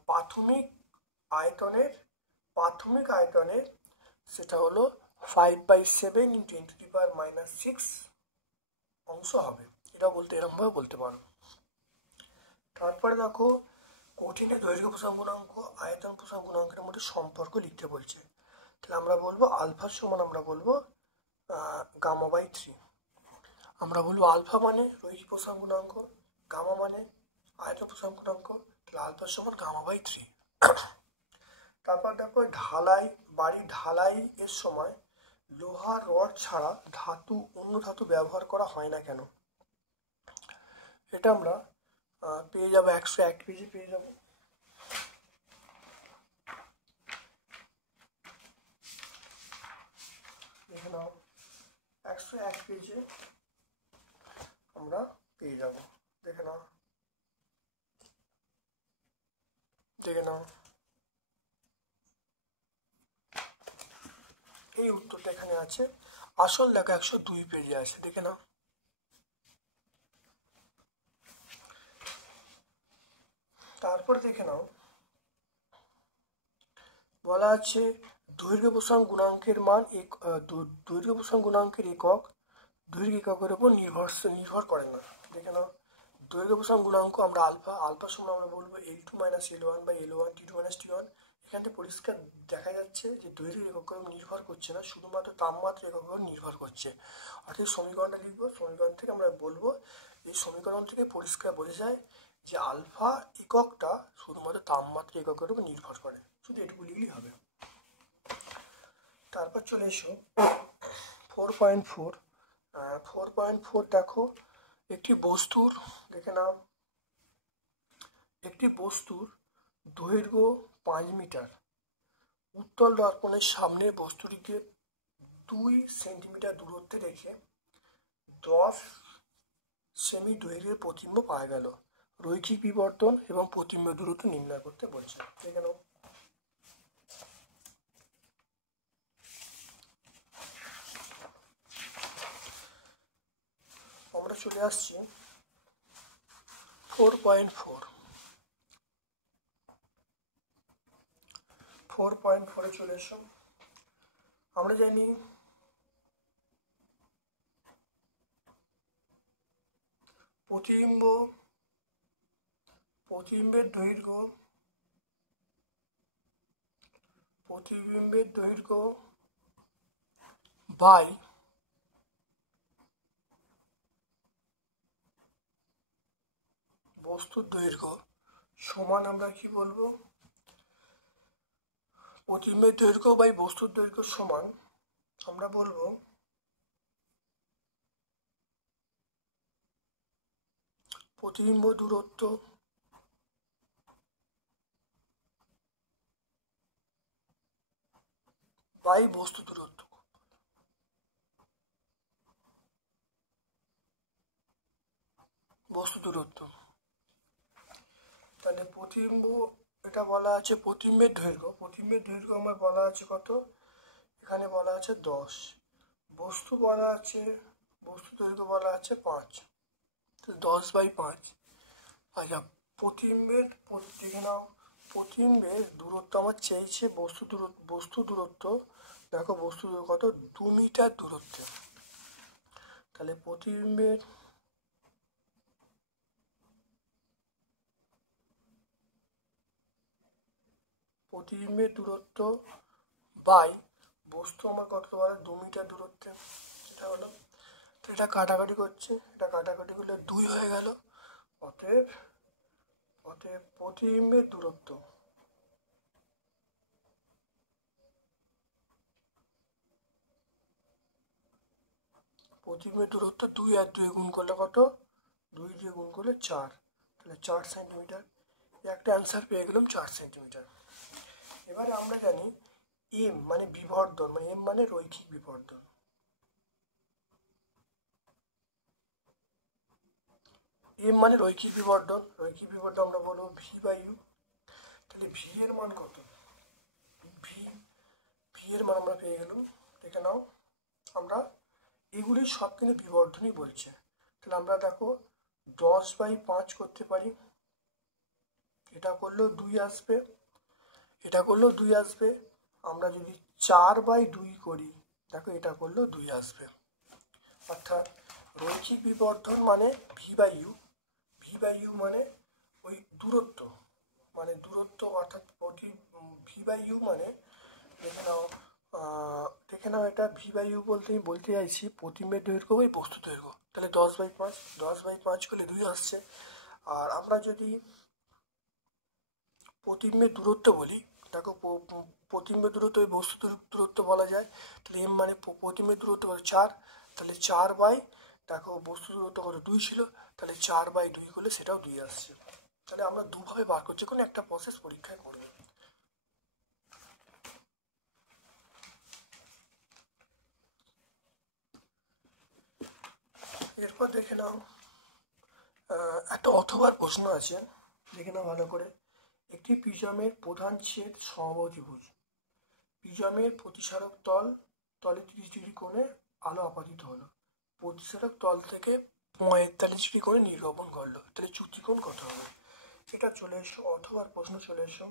প্রাথমিক আয়তনের সেটা হলো 5/7 × 10⁻⁶ অংশ হবে, এটা বলতে এরকমভাবে বলতে পারো। তারপরে দেখো কঠিনের দৈর্ঘ্য প্রসারণ গুণাঙ্ক আয়তন প্রসারণ গুণাঙ্কের মধ্যে সম্পর্ক লিখতে বলছে, তাহলে আমরা বলবো আলফা সমান, আমরা বলবো γ/3, আমরা বলবো আলফা মানে রৈখিক প্রসারণ গুণাঙ্ক, গামা মানে আয়তন প্রসারণ গুণাঙ্ক, তাহলে আলফা সমান γ/3। তারপর দেখো বাড়ির ঢালাই এর সময় লোহার রড ছাড়া অন্য ধাতু ব্যবহার করা হয় না কেন, এটা আমরা পেয়ে যাবো 101 পেজে পেয়ে যাবো। দেখে নাও 101 পেজে আমরা পেয়ে যাব, দেখে নাও এই উত্তরটা এখানে আছে, আসল লেখা 102 পেজে আছে, দেখে নাও। তারপর দেখে নাও বলা আছে দৈর্ঘ্য প্রসারণ গুণাঙ্কের মান দৈর্ঘ্য প্রসারণ গুণাঙ্কের একক দৈর্ঘ্য এককের উপর নির্ভর করে না, দেখে নাও দৈর্ঘ্য প্রসারণ গুণাঙ্ক আমরা আলফা সমান আমরা বলবো L2 - L1 / L1 T2 - T1। এখান থেকে পরিষ্কার দেখা যাচ্ছে যে দৈর্ঘ্য এককের উপর নির্ভর করছে না, শুধুমাত্র তাপমাত্রা এককের উপর নির্ভর করছে। অর্থাৎ সমীকরণটা লিখবো, সমীকরণ থেকে আমরা বলবো, এই সমীকরণ থেকে পরিষ্কার বোঝা যায় যে আলফা এককটা শুধুমাত্র তাপমাত্রা এককের উপর নির্ভর করে, শুধু এটুকু লিখলেই হবে। তারপর চলে এসো 4.4 দেখো একটি বস্তুর, দেখে নাও একটি বস্তুর দৈর্ঘ্য 5 মিটার, উত্তল দর্পণের সামনে বস্তুটিকে 2 সেন্টিমিটার দূরত্বে রেখে 10 সেমি দৈর্ঘ্যের প্রতিবিম্ব পাওয়া গেল। রৈখিক বিবর্তন এবং প্রতিবিম্ব দূরত্ব নির্ণয় করতে বলছে। দেখে নাও। আমরা চলে আসছি 4.4 চলে এসো। আমরা জানি প্রতিবিম্বের দৈর্ঘ্য বাই বস্তুর দৈর্ঘ্য সমান আমরা কি বলবো? প্রতিবিম্বের দৈর্ঘ্য বাই বস্তুর দৈর্ঘ্য সমান আমরা বলবো প্রতিবিম্ব দূরত্ব বাই বস্তু দূরত্ব। তাহলে প্রতিবিম্ব, এটা বলা আছে প্রতিবিম্বের দৈর্ঘ্য আমার বলা আছে কত? এখানে বলা আছে 10, বস্তু দৈর্ঘ্য বলা আছে 5, 10/5। আচ্ছা, দেখে নাও, প্রতিবিম্বের দূরত্ব আমার চেয়েছে বস্তু দূরত্ব। দেখো বস্তু দূরত্ব কত? 2 মিটার দূরত্বে। তাহলে প্রতিবিম্বের দূরত্ব বাই বস্তু আমার কত বলে? 2 মিটার দূরত্বে। এটা হলো, তো এটা কাটাকাটি করছে, এটা কাটাকাটি করলে 2 হয়ে গেল। অতএব প্রতিবিম্বের দূরত্ব প্রতিবিম্বের দূরত্ব 2 আর 2 গুণ করলে কত? 2 দিয়ে গুণ করলে 4, তাহলে 4 সেন্টিমিটার। একটা অ্যান্সার পেয়ে গেলাম 4 সেন্টিমিটার। এবারে আমরা জানি এম মানে বিবর্ধন, মানে এম মানে রৈখিক বিবর্ধন। এম মানে রৈখিক বিবর্ধন আমরা বলবো v/u। তাহলে ভি এর মান কত? ভি এর মান আমরা পেয়ে গেলাম। দেখে নাও, আমরা এগুলি সব কিন্তু বিবর্ধনই বলছে। তাহলে আমরা দেখো 10/5 করতে পারি, এটা করলেও 2 আসবে, এটা করলেও 2 আসবে। আমরা যদি 4/2 করি, দেখো এটা করলেও 2 আসবে। অর্থাৎ রৈখিক বিবর্ধন মানে v/u মানে ওই দূরত্ব, অর্থাৎ v/u মানে দেখে নাও এটা v/u বলতে আমি বলতে চাইছি প্রতিবিম্বের দৈর্ঘ্য বাই বস্তু দৈর্ঘ্য। তাহলে 10/5 করলে 2 আসছে। আর আমরা যদি প্রতিবিম্বের দূরত্ব বলি, দেখো প্রতিবিম্বের দূরত্ব ওই বস্তু দূরত্ব বলা যায়। তাহলে এম মানে প্রতিবিম্বের দূরত্ব কত? 4, তাহলে 4 বাই, দেখো বস্তু দূরত্ব কত? 2 ছিল, তাহলে 4/2 করলে সেটাও 2 আসছে। তাহলে আমরা দুভাবে বার করছি, কোনো একটা প্রসেস পরীক্ষায় করবে। এরপর দেখে নাও, একটা অথবার প্রশ্ন আছে, দেখে নাও ভালো করে। একটি প্রিজমের প্রধান ছেদ সমবাহুত্রিভুজ। প্রিজমের প্রতিসারক তলে 30 ডিগ্রি কোণে আলো আপাতিত হলো, প্রতিসারক তল থেকে 45 ডিগ্রি কোণে নির্গমন করলো, তাহলে চ্যুতিকোণ কত হবে? সেটা চলে এসো, অথবা প্রশ্ন চলে এসো।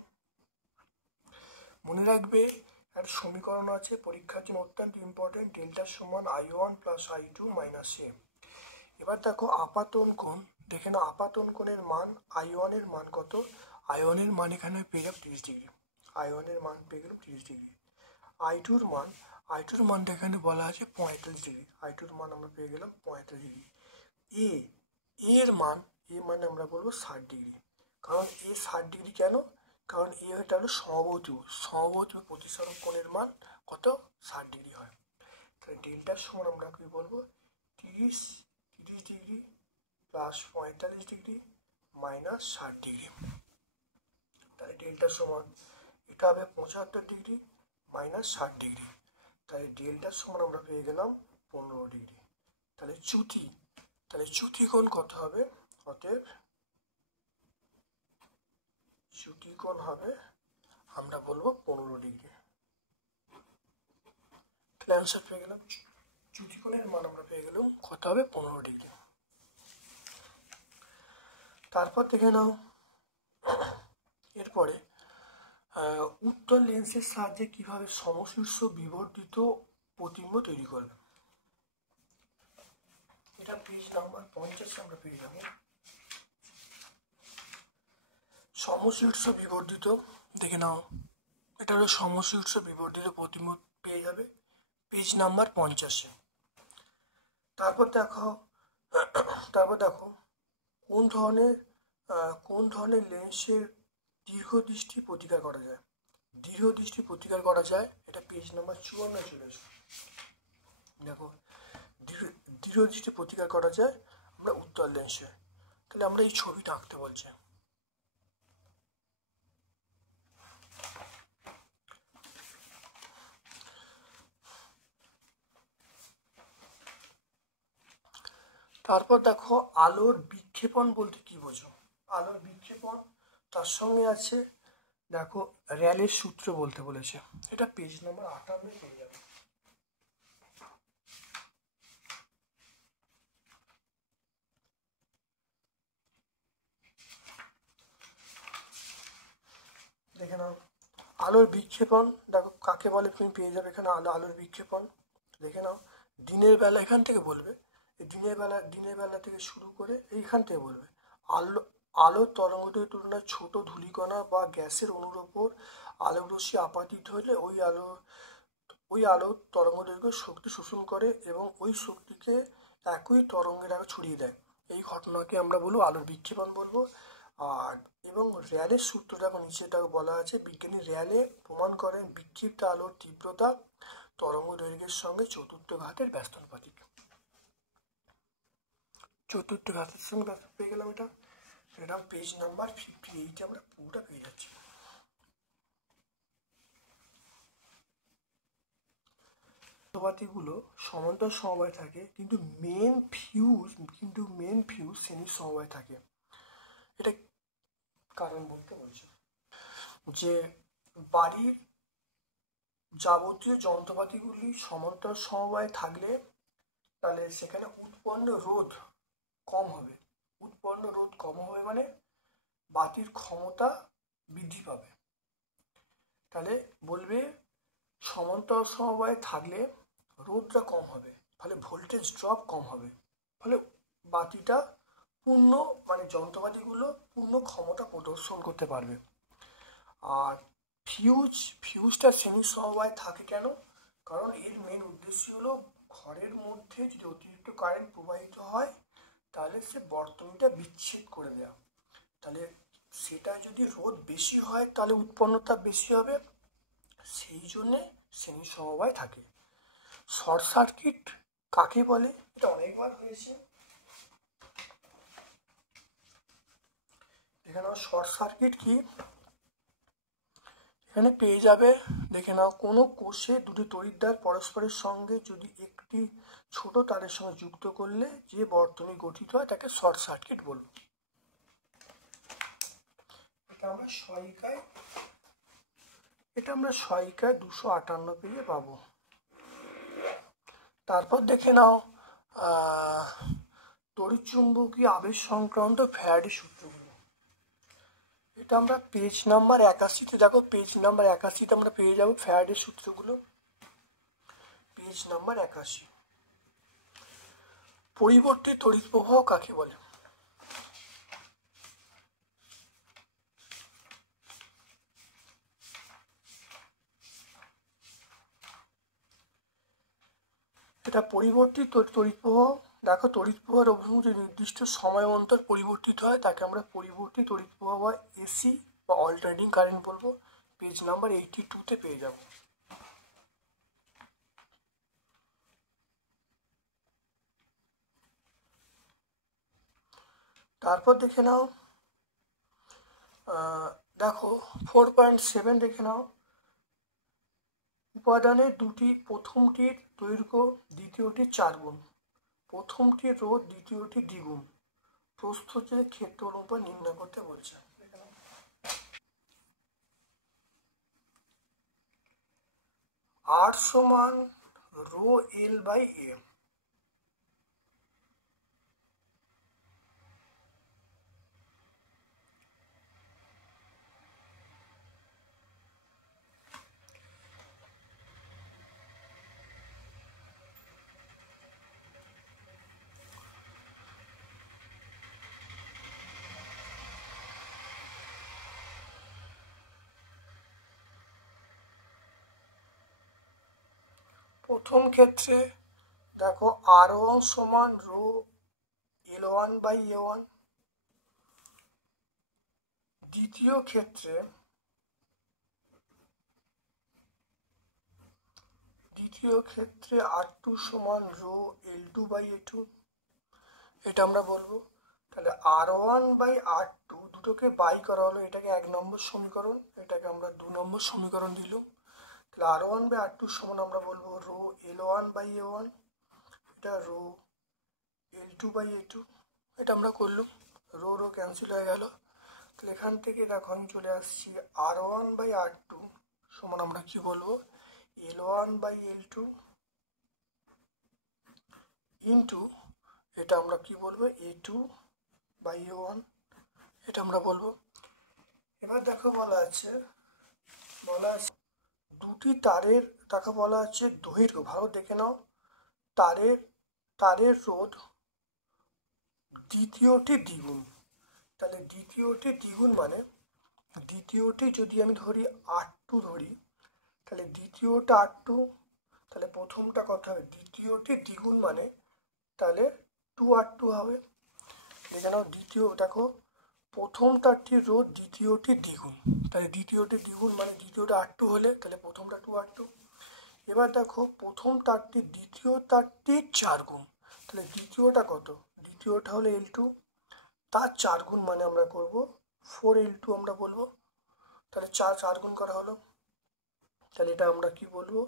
মনে রাখবে একটা সমীকরণ আছে পরীক্ষার জন্য অত্যন্ত ইম্পর্টেন্ট, ডেল্টা সমান I1 + I2 - a। এবার দেখো আপাতন কোণ, দেখে নাও আপাতন কোণের মান I1 এর মান কত? I1 এর মান এখানে পেয়ে গেলাম 30 ডিগ্রি, I1 এর মান পেয়ে গেলাম 30 ডিগ্রি। I2 এর মানটা এখানে বলা আছে 45 ডিগ্রি, I2 এর মান আমরা পেয়ে গেলাম 45 ডিগ্রি। এর মান আমরা বলবো 60 ডিগ্রি। কারণ 60 ডিগ্রি কেন? কারণ এটা হলো সমবাহু প্রতিসারক কোণের মান কত? 60 ডিগ্রি হয়। তাহলে ডেল্টার সমান আমরা কি বলবো? 30 degree plus 45 degree minus 60 degree. তাহলে ডেল্টার সমান এটা হবে 75 ডিগ্রি মাইনাস 60 ডিগ্রি। তাহলে ডেল্টার সমান আমরা পেয়ে গেলাম 15 ডিগ্রি। তাহলে চ্যুতি কোণ কত হবে? অতএব চ্যুতি কোণ হবে আমরা বলবো 15 ডিগ্রি। তাহলে অ্যান্সার পেয়ে গেলাম, চ্যুতি কোণের মান আমরা পেয়ে গেলাম কত হবে 15 ডিগ্রি। তারপর দেখে নাও এরপরে উত্তল লেন্সের সাহায্যে কিভাবে সমশীর্ষ বিবর্ধিত প্রতিবিম্ব তৈরি করবে। এটা পেজ নাম্বার 50 আমরা পেয়ে যাবো। সমশীর্ষ বিবর্ধিত দেখে নাও, এটা হলো সমশীর্ষ বিবর্ধিত প্রতিবিম্ব পেয়ে যাবে পেজ নাম্বার 50-এ। তারপর দেখো কোন ধরনের লেন্সের দীর্ঘদৃষ্টি প্রতিকার করা যায়। দীর্ঘদৃষ্টি প্রতিকার করা যায়, এটা পেজ নাম্বার 54 চলে আসবে। দেখো দৃঢ়দৃষ্টি প্রতিকার করা যায় আমরা উত্তল লেন্সে। তাহলে আমরা এই ছবিটা আঁকতে বলছে। তারপর দেখো আলোর বিক্ষেপণ বলতে কি বোঝো। আলোর বিক্ষেপণ তার সঙ্গে আছে দেখো র্যালের সূত্র বলতে বলেছে, এটা পেজ নাম্বার 58 পেয়ে যাবে। দেখে নাও আলোর বিক্ষেপণ দেখো কাকে বলে তুমি পেয়ে যাবে এখানে। আলোর বিক্ষেপণ দেখে নাও দিনের বেলা এখান থেকে বলবে, দিনের বেলা থেকে শুরু করে এইখান থেকে বলবে আলোর তরঙ্গদৈর্ঘ্যের তুলনায় ছোট ধূলিকণা বা গ্যাসের অণুর ওপর আলোকরশ্মি আপাতিত হলে ওই আলোর তরঙ্গদৈর্ঘ্য শক্তি শোষণ করে এবং ওই শক্তিকে একই তরঙ্গের আগে ছড়িয়ে দেয়। এই ঘটনাকে আমরা বলবো আলোর বিক্ষেপণ বলবো। আর এবং র্যালের সূত্রটা নিচেটা বলা আছে, বিজ্ঞানী র্যালে প্রমাণ করেন বিক্ষিপ্ত আলোর তীব্রতা তরঙ্গ দৈর্ঘ্যের সঙ্গে চতুর্থ ঘাতের ব্যস্তানুপাতিক। চতুর্থ ঘাতের সঙ্গে পেয়ে গেলাম এটা। এটা পেজ নাম্বার 58 আমরা পুরোটা পেয়ে যাচ্ছি। যন্ত্রপাতিগুলো সমান্তর সমবায় থাকে কিন্তু মেন ফিউজ শ্রেণীর সমবায় থাকে। এটা কারণ বলতে বলছে যে বাড়ির যাবতীয় যন্ত্রপাতিগুলি সমান্তর সমবায় থাকলে তাহলে সেখানে উৎপন্ন রোধ কম হবে। মানে বাতির ক্ষমতা বৃদ্ধি পাবে। তাহলে বলবে সমান্তর সমবায় থাকলে রোধটা কম হবে, ফলে ভোল্টেজ ড্রপ কম হবে, ফলে বাতিটা যন্ত্রপাতিগুলো পূর্ণ ক্ষমতা প্রদর্শন করতে পারবে। আর ফিউজটা শ্রেণীর সমবায় থাকে কেন? কারণ এর মেন উদ্দেশ্য হলো ঘরের মধ্যে যদি অতিরিক্ত কারেন্ট প্রবাহিত হয় তাহলে সে বর্তনীটা বিচ্ছেদ করে দেওয়া। তাহলে সেটা যদি রোধ বেশি হয় তাহলে উৎপন্নতা বেশি হবে, সেই জন্যে শ্রেণীর সমবায় থাকে। শর্ট সার্কিট কাকে বলে? এটা অনেকবার হয়েছে। এখানে শর্ট সার্কিট কি এখানে পেয়ে যাবে। দেখে নাও কোনো কোষে দুটি তড়িৎদ্বার পরস্পরের সঙ্গে যদি একটি ছোট তারের সঙ্গে যুক্ত করলে যে বর্তনী গঠিত হয় তাকে শর্ট সার্কিট বলব। এটা আমরা সহায়িকায় 258 পেজে পাবো। তারপর দেখে নাও তড়িৎচুম্বকীয় আবেশ সংক্রান্ত ফ্যারাডে সূত্রগুলো। এটা আমরা পেজ নাম্বার 81-তে দেখো, পেজ নাম্বার 81-তে আমরা পেয়ে যাবো ফ্যারাডে সূত্রগুলো। Page number 81। পরিবর্তিত তড়িৎ প্রবাহ কাকে বলে? এটা পরিবর্তিত তড়িৎ প্রবাহ। দেখো তড়িৎ প্রবাহের অভিমুখে নির্দিষ্ট সময় অন্তর পরিবর্তিত হয় তাকে আমরা পরিবর্তিত তড়িৎ প্রবাহ বা এসি বা অল্টারনেটিং কারেন্ট বলবো। পেজ নাম্বার 82-তে পেয়ে যাব। তারপর দেখে নাও দেখো 4.7 দেখে নাও উপাদানের দুটি, প্রথমটির দৈর্ঘ্য দ্বিতীয়টির 4 গুণ, প্রথমটির রোধ দ্বিতীয়টি দ্বিগুণ, প্রস্থ যে ক্ষেত্র অনুপাত নির্ণয় করতে বলছে। আর সমান রো এল বাই এ। প্রথম ক্ষেত্রে দেখো আর ওয়ান সমান rho L one by A one. দ্বিতীয় ক্ষেত্রে আর টু সমান rho L two by A two, এটা আমরা বলবো। তাহলে R one by R two দুটোকে বাই করা হলো, এটাকে 1 নম্বর সমীকরণ, এটাকে আমরা 2 নম্বর সমীকরণ দিলাম। তাহলে R one by R two সমান আমরা বলবো rho L one by A one, এটা rho L two by A two, এটা আমরা করলাম। রো রো ক্যান্সেল হয়ে গেল। তাহলে এখান থেকে দেখো আমি চলে আসছি R one by R two সমান আমরা কি বলবো L one by L two into এটা আমরা কি বলবো A two by A one, এটা আমরা বলবো। এবার দেখো বলা আছে দুটি তারের তাকে বলা আছে দৈর্ঘ্য, ভালো দেখে নাও, তারের রোধ দ্বিতীয়টি দ্বিগুণ। তাহলে দ্বিতীয়টি দ্বিগুণ মানে দ্বিতীয়টি যদি আমি ধরি আর টু ধরি, তাহলে দ্বিতীয়টা আর টু, তাহলে প্রথমটা কত হবে দ্বিতীয়টি দ্বিগুণ মানে তাহলে 2R2 হবে। দেখে নাও দেখো প্রথম তারটির রোধ দ্বিতীয়টি দ্বিগুণ, তাহলে দ্বিতীয়টি দ্বিগুণ মানে দ্বিতীয়টা R2 হলে তাহলে প্রথমটা 2R2। এবার দেখো প্রথম তারটি দ্বিতীয় তারটির 4 গুণ, তাহলে দ্বিতীয়টা কত, দ্বিতীয়টা হলো L2, তার 4 গুণ মানে আমরা করব 4L2 আমরা বলবো। তাহলে 4 গুণ করা হলো, তাহলে এটা আমরা কি বলবো,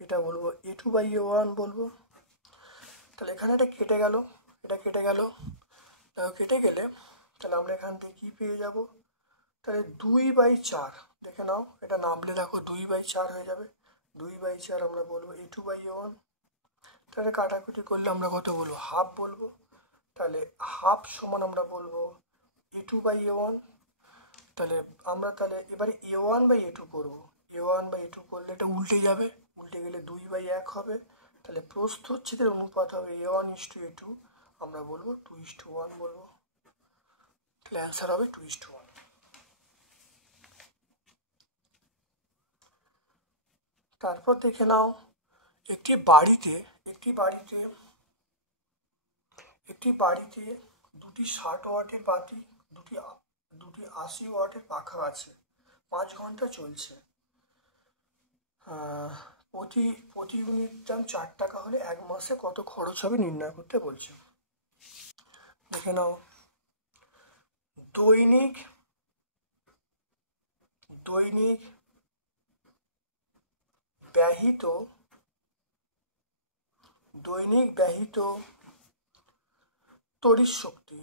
এটা বলবো A2 বাই A1 বলবো। তাহলে এখানে এটা কেটে গেল, কেটে গেলে তাহলে আমরা এখান থেকে কি পেয়ে যাব, তাহলে 2/4, দেখে নাও এটা নামলে দেখো 2/4 হয়ে যাবে, 2/4 আমরা বলবো A2 বাই A1। তাহলে কাটাকুটি করলে আমরা কত বলবো হাফ বলবো, তাহলে হাফ সমান আমরা বলবো A2 বাই A1। তাহলে আমরা এবারে A1 বাই A2 করবো, A1 বাই A2 করলে এটা উল্টে যাবে, উল্টে গেলে 2/1 হবে। তাহলে প্রস্থচ্ছেদের অনুপাত হবে A1:A2, আমরা বলবো 2:1 বলবো। তাহলে অ্যান্সার হবে 2:1। তারপর দেখে নাও একটি বাড়িতে দুটি 60 ওয়াটের বাতি, দুটি 80 ওয়াটের পাখা আছে, 5 ঘন্টা চলছে। প্রতি ইউনিট দাম 4 টাকা হলে 1 মাসে কত খরচ হবে নির্ণয় করতে বলছে। দেখে নাও দৈনিক ব্যয়িত তড়িৎ শক্তি,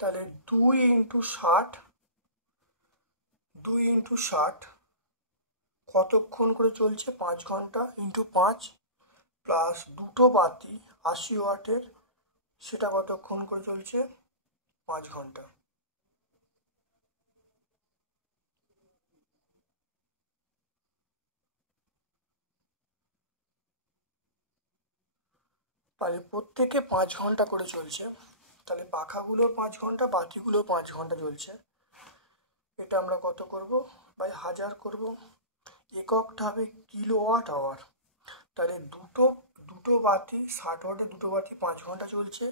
তাহলে 2 ইন্টু 60 কতক্ষণ করে চলছে 5 ঘন্টা ইন্টু 5 প্লাস দুটো বাতি 80 ওয়াটের, সেটা কতক্ষণ করে চলছে 5 ঘন্টা। তাহলে প্রত্যেকে 5 ঘন্টা করে চলছে, তাহলে পাখাগুলো 5 ঘন্টা, বাতিগুলো 5 ঘন্টা চলছে। এটা আমরা কত করব বাই 1000 করব, এককটা হবে কিলোওয়াট আওয়ার। তাহলে দুটো বাতি 60 ওয়াটের দুটো বাতি 5 ঘন্টা চলছে,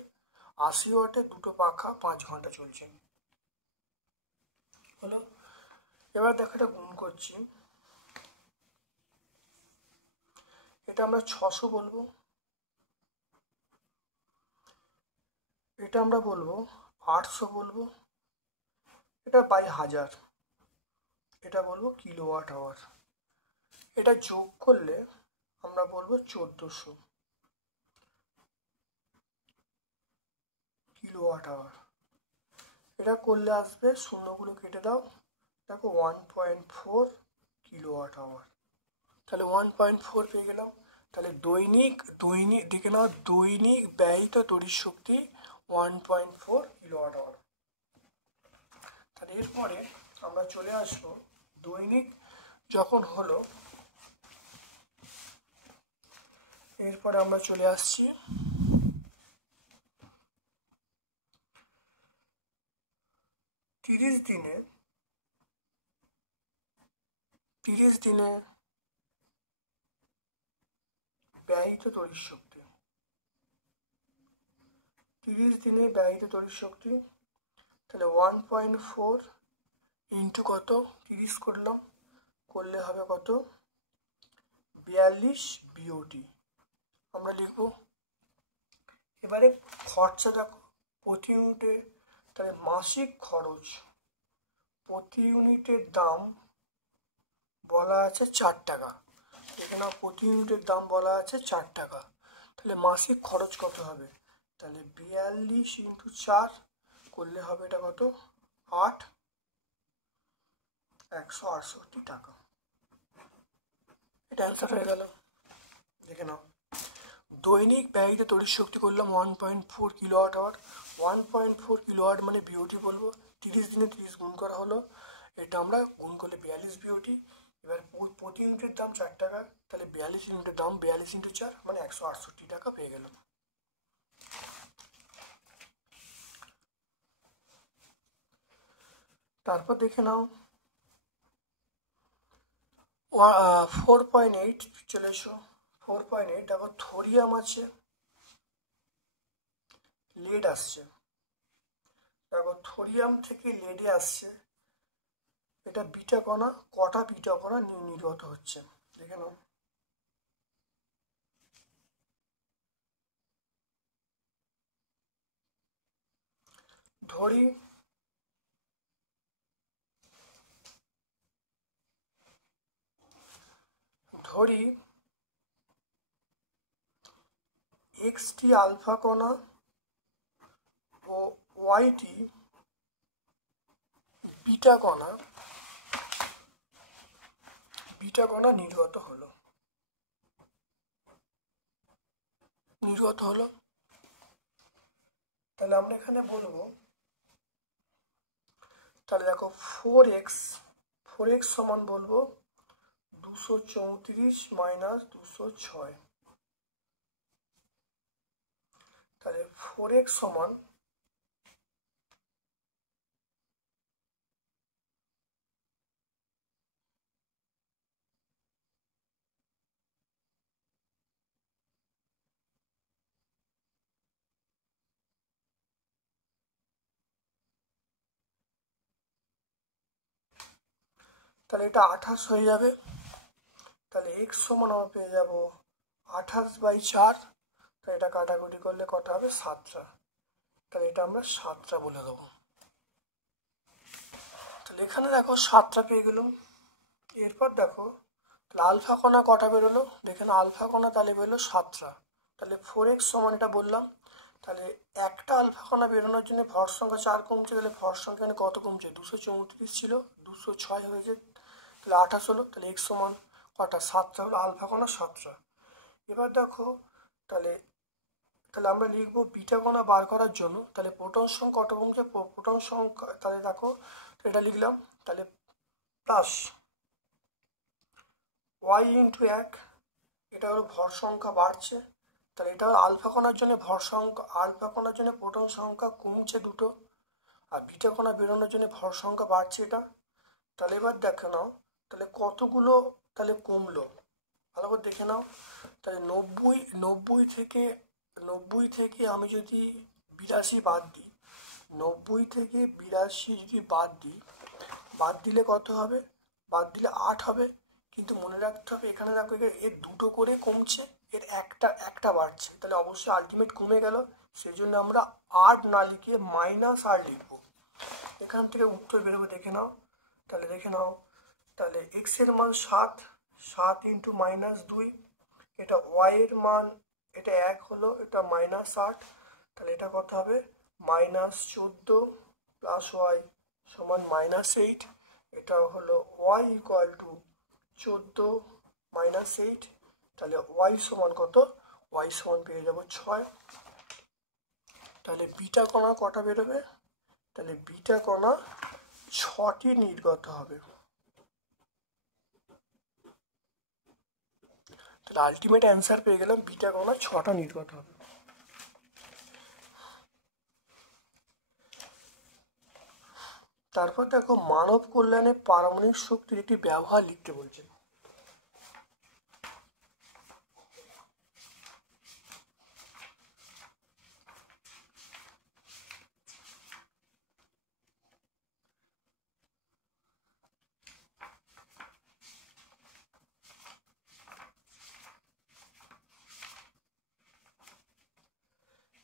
80 ওয়াটের দুটো পাখা 5 ঘন্টা চলছে হলো। এবার দেখো এটা গুণ করছি, এটা আমরা 600 বলবো, এটা আমরা বলবো 800 বলবো, এটা বাই 1000, এটা বলবো কিলোওয়াট আওয়ার। এটা যোগ করলে আমরা বলবো 1400 কিলোওয়াট আওয়ার। এটা করলে আসবে, শূন্যগুলো কেটে দাও, দেখো 1.4 কিলোওয়াট আওয়ার। তাহলে 1.4 পেয়ে গেলাম। তাহলে দৈনিক দেখে নাও, দৈনিক ব্যয়িত তড়িৎ শক্তি 1.4 কিলোওয়াট আওয়ার। তাহলে এরপরে আমরা চলে আসবো দৈনিক যখন হলো, এরপরে আমরা চলে আসছি 30 দিনে ব্যয়িত তড়িৎ শক্তি। 30 দিনে ব্যয়িত তড়িৎ শক্তি, তাহলে 1.4 ইন্টু কত, 30 করলাম, করলে হবে কত, 42 বিওটি আমরা লিখব। এবারে খরচা দেখো প্রতি ইউনিটে, তাহলে মাসিক খরচ প্রতি ইউনিটের দাম বলা আছে 4 টাকা। এখানে প্রতি ইউনিটের দাম বলা আছে 4 টাকা। তাহলে মাসিক খরচ কত হবে, তাহলে 42 ইন্টু 4 করলে হবে এটা কত, 168 টাকা। এটা অ্যান্সার হয়ে গেল। দেখে নাও, দৈনিক ব্যয়িত তড়িৎ শক্তি করলাম 1.4 কিলোওয়াট আওয়ার। 1.4 কিলোওয়াট মানে বিওটি বলবো, 30 দিনে 30 গুণ করা হলো, এটা আমরা গুণ করলে 42 বিওটি। এবার প্রতি ইউনিটের দাম 4 টাকা, তাহলে 42 ইউনিটের দাম 42 ইন্টু 4 মানে 168 টাকা পেয়ে গেল। তারপর দেখে নাও 4.8 চলে এসো। 4.8 দেখো, থোরিয়াম আছে, লেড আসছে, দেখো থোরিয়াম থেকে লেডে আসছে, এটা বিটা কণা, কটা বিটা কণা নির্গত হচ্ছে দেখে নাও। ধরি এক্সটি আলফা কণা ও ওয়াইটি বিটা কণা নির্গত হলো। তাহলে আমরা এখানে বলবো, তাহলে দেখো 4x সমান বলবো 234 মাইনাস 206। তাহলে 4x সমান তাহলে এটা 28 হয়ে যাবে। তাহলে x সমান আমরা পেয়ে যাব 28/4। তাহলে এটা কাটাকুটি করলে কত হবে, 7টা। তাহলে এটা আমরা 7টা বলে দেবো। তাহলে এখানে দেখো 7টা পেয়ে গেলাম। এরপর দেখো তাহলে আলফা কণা কটা বেরোলো, দেখে না আলফা কণা তাহলে বেরোলো 7টা। তাহলে 4x সমান এটা বললাম, তাহলে একটা আলফা কণা বেরোনোর জন্য ভর সংখ্যা 4 কমছে, তাহলে ভর সংখ্যা এখানে কত কমছে, 234 ছিল 206 হয়েছে, তাহলে 28 হলো। তাহলে x সমান কটা, 7টা হলো, আলফা কণা 7টা। এবার দেখো তাহলে আমরা লিখবো বিটা কণা বার করার জন্য, তাহলে প্রোটন সংখ্যা কত কমছে, প্রোটন সংখ্যা, তাহলে দেখো এটা লিখলাম, তাহলে প্লাস y ইন্টু 1, এটা হলো ভর সংখ্যা বাড়ছে, তাহলে এটা আলফা কণার জন্য ভর সংখ্যা, আলফা কণার জন্য প্রোটন সংখ্যা কমছে 2টো, আর বিটা কণা বেরোনোর জন্য ভর সংখ্যা বাড়ছে এটা। তাহলে এবার দেখে নাও তাহলে কতগুলো তাহলে কমলো, ভালো করে দেখে নাও। তাহলে 90 থেকে আমি যদি 82 বাদ দিই, 90 থেকে 82 যদি বাদ দিলে কত হবে, বাদ দিলে 8 হবে। কিন্তু মনে রাখতে হবে এখানে দেখো এর 2টো করে কমছে, এর একটা বাড়ছে, তাহলে অবশ্যই আলটিমেট কমে গেল। সেই জন্য আমরা 8 না লিখে -8 লিখবো। এখান থেকে উত্তর বেরোবে, দেখে নাও। তাহলে দেখে নাও, তাহলে x এর মান 7 ইন্টু -2, এটা y এর মান, এটা 1 হলো, এটা -8, তাহলে এটা কত হবে, -14 প্লাস ওয়াই সমান -8, এটা হলো ওয়াই ইকুয়াল টু 14 -8, তাহলে ওয়াই সমান কত? ওয়াই সমান পেয়ে যাব 6। তাহলে বিটা কণা কটা বেরোবে? তাহলে বিটা কণা 6টি নির্গত হবে। তাহলে আলটিমেট অ্যান্সার পেয়ে গেলাম বিটা কণা 6টা নির্গত হবে। তারপর দেখো মানব কল্যাণে পারমাণবিক শক্তির একটি ব্যবহার লিখতে বলছে।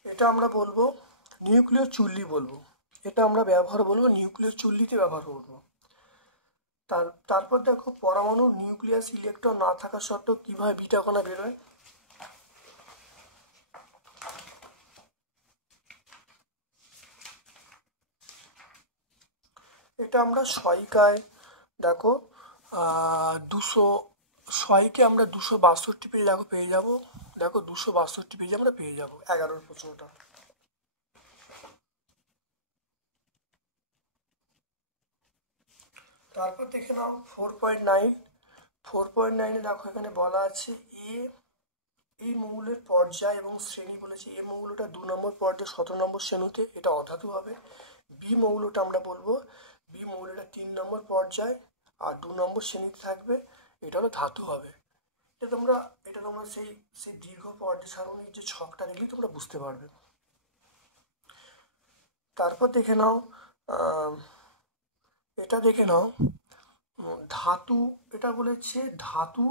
এটা আমরা বলবো নিউক্লিয় চুল্লি বলবো, এটা আমরা ব্যবহার বলবো নিউক্লিয় চুল্লিতে ব্যবহার করবো। তারপর দেখো পরমাণু নিউক্লিয়াস ইলেকট্রন না থাকা সত্ত্বেও কিভাবে বিটা কণা বেরোয়। এটা আমরা সহায়িকায় দেখো 200 আমরা 262 পেজে দেখো পেয়ে যাব। দেখো 262 পেজে আমরা পেয়ে যাব 11 প্রশ্নটা। তারপর দেখে নাও 4.9 দেখো এখানে বলা আছে এই মৌলের পর্যায় এবং শ্রেণী বলেছে। এ মৌলটা 2 নম্বর পর্যায়ে 17 নম্বর শ্রেণীতে, এটা অধাতু হবে। বি মৌলটা আমরা বলবো বি মৌলটা 3 নম্বর পর্যায় আর 2 নম্বর শ্রেণীতে থাকবে, এটা হলো ধাতু হবে। এটা তোমরা সেই দীর্ঘ পর্যায় সারণীর যে ছকটা দেখলে তোমরা বুঝতে পারবে। তারপর দেখে নাও এটা দেখে নাও ধাতু, এটা বলেছে ধাতু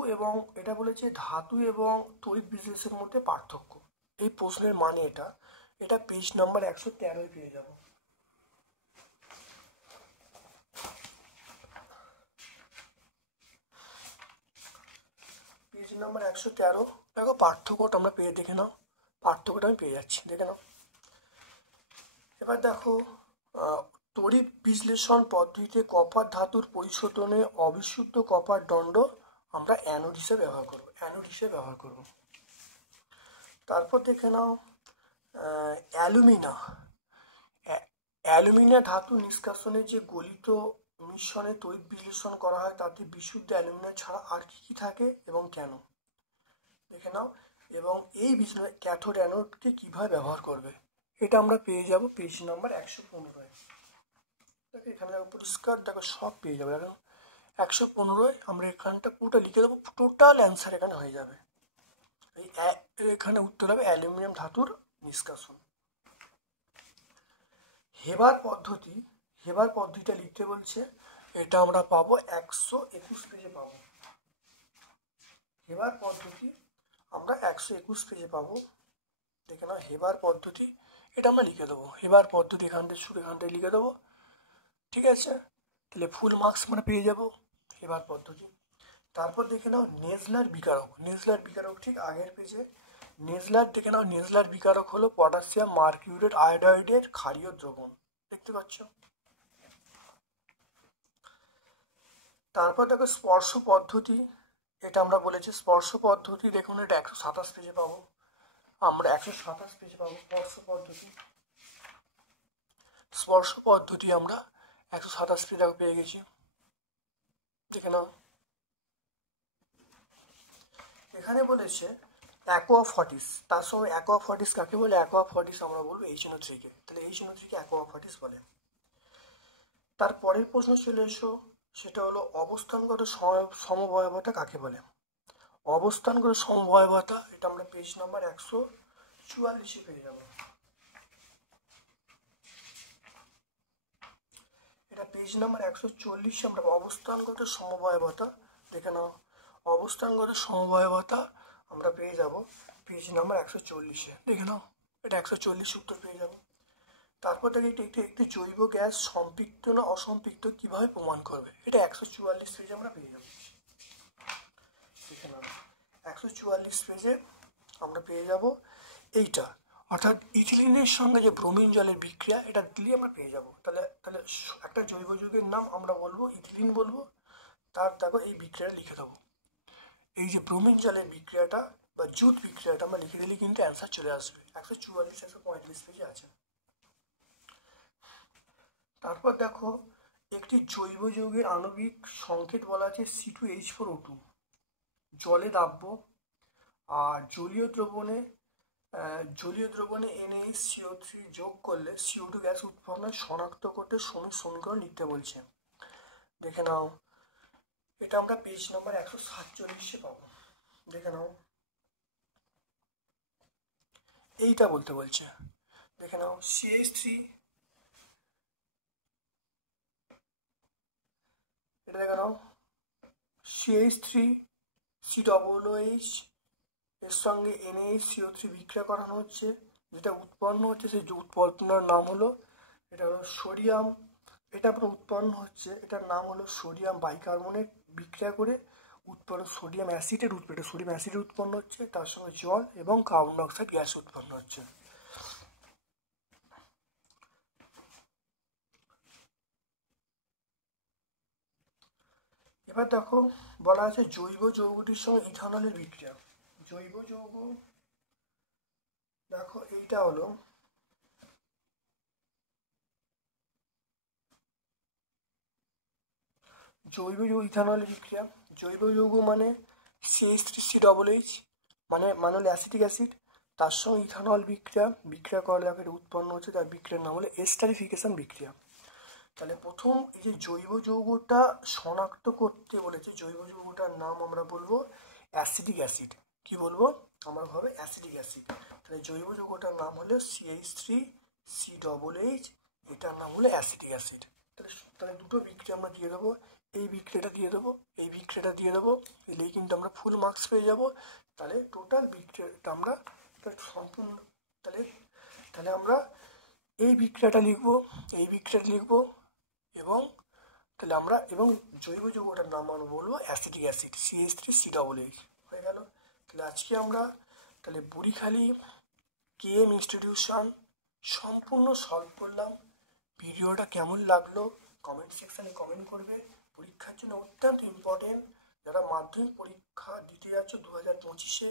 এবং তড়িৎ বিশ্লেষণের মধ্যে পার্থক্য। এই প্রশ্নের মানে এটা পেজ নাম্বার 113 পেয়ে যাব। পেজ নাম্বার 113 দেখো পার্থক্যটা আমরা পেয়ে দেখে নাও, পার্থক্যটা আমি পেয়ে যাচ্ছি, দেখে নাও। এবার দেখো তড়িৎ বিশ্লেষণ পদ্ধতিতে কপার ধাতুর পরিশোধনে অবিশুদ্ধ কপার দণ্ড আমরা অ্যানোড হিসেবে ব্যবহার করব। তারপর দেখে নাও অ্যালুমিনা ধাতু নিষ্কাশনে যে গলিত মিশ্রণে তড়িৎ বিশ্লেষণ করা হয় তাতে বিশুদ্ধ অ্যালুমিনা ছাড়া আর কি থাকে এবং কেন, দেখে নাও। এবং এই বিশ্লেষণে ক্যাথোড অ্যানোডকে কিভাবে ব্যবহার করবে, এটা আমরা পেয়ে যাব পেজ নাম্বার 115। দেখো এখানে পরিষ্কার দেখো সব পেয়ে যাবে। দেখো 115 আমরা এখানটা পুরোটা লিখে দেবো, টোটাল অ্যান্সার এখানে হয়ে যাবে। এখানে উত্তর হবে অ্যালুমিনিয়াম ধাতুর নিষ্কাশন। হেবার পদ্ধতিটা লিখতে বলছে, এটা আমরা পাবো 121 পেজে পাবো। হেবার পদ্ধতি আমরা 121 পেজে পাবো। দেখে নাও হেবার পদ্ধতি, এটা আমরা লিখে দেবো। হেবার পদ্ধতি এখানটায় লিখে দেবো, ঠিক আছে। তাহলে ফুল মার্কস আমরা পেয়ে যাব হেবার পদ্ধতি। তারপর দেখে নাও নেজলার বিকারক ঠিক আগের পেজে। নেজলার বিকারক হলো পটাশিয়াম মার্কিউরেট আয়োডাইডের ক্ষারীয় দ্রবণ, দেখতে পাচ্ছ। তারপর দেখো স্পর্শ পদ্ধতি, এটা আমরা বলেছি স্পর্শ পদ্ধতি, দেখুন এটা 127 পেজে পাবো, আমরা 127 পেজে পাবো স্পর্শ পদ্ধতি আমরা 127 পেজে পেয়ে গেছি, দেখে নাও। এখানে বলেছে অ্যাকোয়া ফর্টিস, তার সঙ্গে অ্যাকোয়া ফর্টিস কাকে বলে? অ্যাকোয়া ফর্টিস আমরা বলবো HNO3 কে, তাহলে HNO3 কে অ্যাকোয়া ফর্টিস বলে। তার পরের প্রশ্ন চলে এসো, সেটা হলো অবস্থানগত সমভয়াবতা কাকে বলে? অবস্থানগত সমভয়াবতা এটা আমরা পেজ নাম্বার 144 পেয়ে যাব। এটা পেজ নাম্বার 140 আমরা অবস্থানগত সমভয়াবতা, দেখে নাও অবস্থানগত সমভয়াবতা আমরা পেয়ে যাব পেজ নাম্বার 140, দেখে নাও এটা 140 উত্তর পেয়ে যাব। তারপর থেকে একটি জৈব গ্যাস সম্পৃক্ত না অসম্পৃক্ত কিভাবে প্রমাণ করবে, এটা 144 পেজে আমরা পেয়ে যাব। দেখে নাও 144 পেজে আমরা পেয়ে যাব এইটা, অর্থাৎ ইথিলিনের সঙ্গে যে ব্রোমিন জলের বিক্রিয়া, এটা দিলে আমরা পেয়ে যাব। তাহলে তাহলে একটা জৈব যৌগের নাম আমরা বলবো ইথিলিন বলবো, তার দেখো এই বিক্রিয়াটা লিখে দেবো। এই যে ব্রোমিন জলের বিক্রিয়াটা বা জুট বিক্রিয়াটা আমরা লিখে দিলে কিন্তু অ্যান্সার চলে আসবে। 144-145 পেজে আছে। তারপর দেখো একটি জৈব যৌগের আণবিক সংকেত বলা আছে C2H4O2। জলে দাব্য আর জলীয় দ্রবণে NaCO3 যোগ করলে CO2 গ্যাস উৎপন্ন শনাক্ত করতে সমীকরণ লিখতে বলছে। দেখে নাও, এটা আমরা পেজ নম্বর 147-এ পাবো। দেখে নাও, এইটা বলতে বলছে। দেখে নাও, CH3, এটা দেখে নাও, CH3COOH এর সঙ্গে NaCO3 বিক্রিয়া করানো হচ্ছে, যেটা উৎপন্ন হচ্ছে সেই উৎপন্নর নাম হলো, এটা হলো সোডিয়াম। এটা আপনার উৎপন্ন হচ্ছে, এটার নাম হলো সোডিয়াম বাইকার্বনেট। বিক্রিয়া করে উৎপন্ন সোডিয়াম অ্যাসিডের উৎপন্ন হচ্ছে, তার সঙ্গে জল এবং কার্বন ডাইঅক্সাইড গ্যাস উৎপন্ন হচ্ছে। এবার দেখো বলা আছে জৈব যৌগটির সঙ্গে ইথানলের বিক্রিয়া। জৈব যৌগ দেখো এইটা হলো জৈব যৌগ ইথানলের বিক্রিয়া। জৈব যৌগ মানে CH3COOH, মানে হলো অ্যাসিটিক অ্যাসিড, তার সঙ্গে ইথানল বিক্রিয়া করলে এটা উৎপন্ন হচ্ছে, তার বিক্রিয়ার নাম হলো এস্টারিফিকেশন বিক্রিয়া। তাহলে প্রথম এই যে জৈব যৌগটা শনাক্ত করতে বলেছে, জৈব যৌগটার নাম আমরা বলবো অ্যাসিটিক অ্যাসিড। কি বলবো আমরা হবে অ্যাসিটিক অ্যাসিড। তাহলে জৈব যৌগটার নাম হলো CH3COOH, এটার নাম হলো অ্যাসিটিক অ্যাসিড। তাহলে দুটো বিক্রিয়া আমরা দিয়ে দেবো, এই বিক্রিয়াটা দিয়ে দেবো, এই বিক্রিয়াটা দিয়ে দেবো, এলেই কিন্তু আমরা ফুল মার্কস পেয়ে যাবো। তাহলে টোটাল বিক্রিয়াটা আমরা সম্পূর্ণ, তাহলে আমরা এই বিক্রিয়াটা লিখবো, এই বিক্রিয়াটা লিখবো, এবং তাহলে আমরা জৈব যৌগটার নাম আমরা বলবো অ্যাসিটিক অ্যাসিড CH3COOH হয়ে গেল। তাহলে আজকে আমরা বুড়িখালি KM ইনস্টিটিউশন সম্পূর্ণ সলভ করলাম। ভিডিওটা কেমন লাগলো কমেন্ট সেকশানে কমেন্ট করবে। পরীক্ষার জন্য অত্যন্ত ইম্পর্টেন্ট, যারা মাধ্যমিক পরীক্ষা দিতে যাচ্ছ 2025-এ,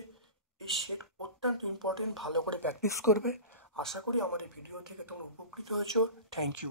এই সেট অত্যন্ত ইম্পর্টেন্ট, ভালো করে প্র্যাকটিস করবে। আশা করি আমার এই ভিডিও থেকে তোমরা উপকৃত হয়েছো। Thank you.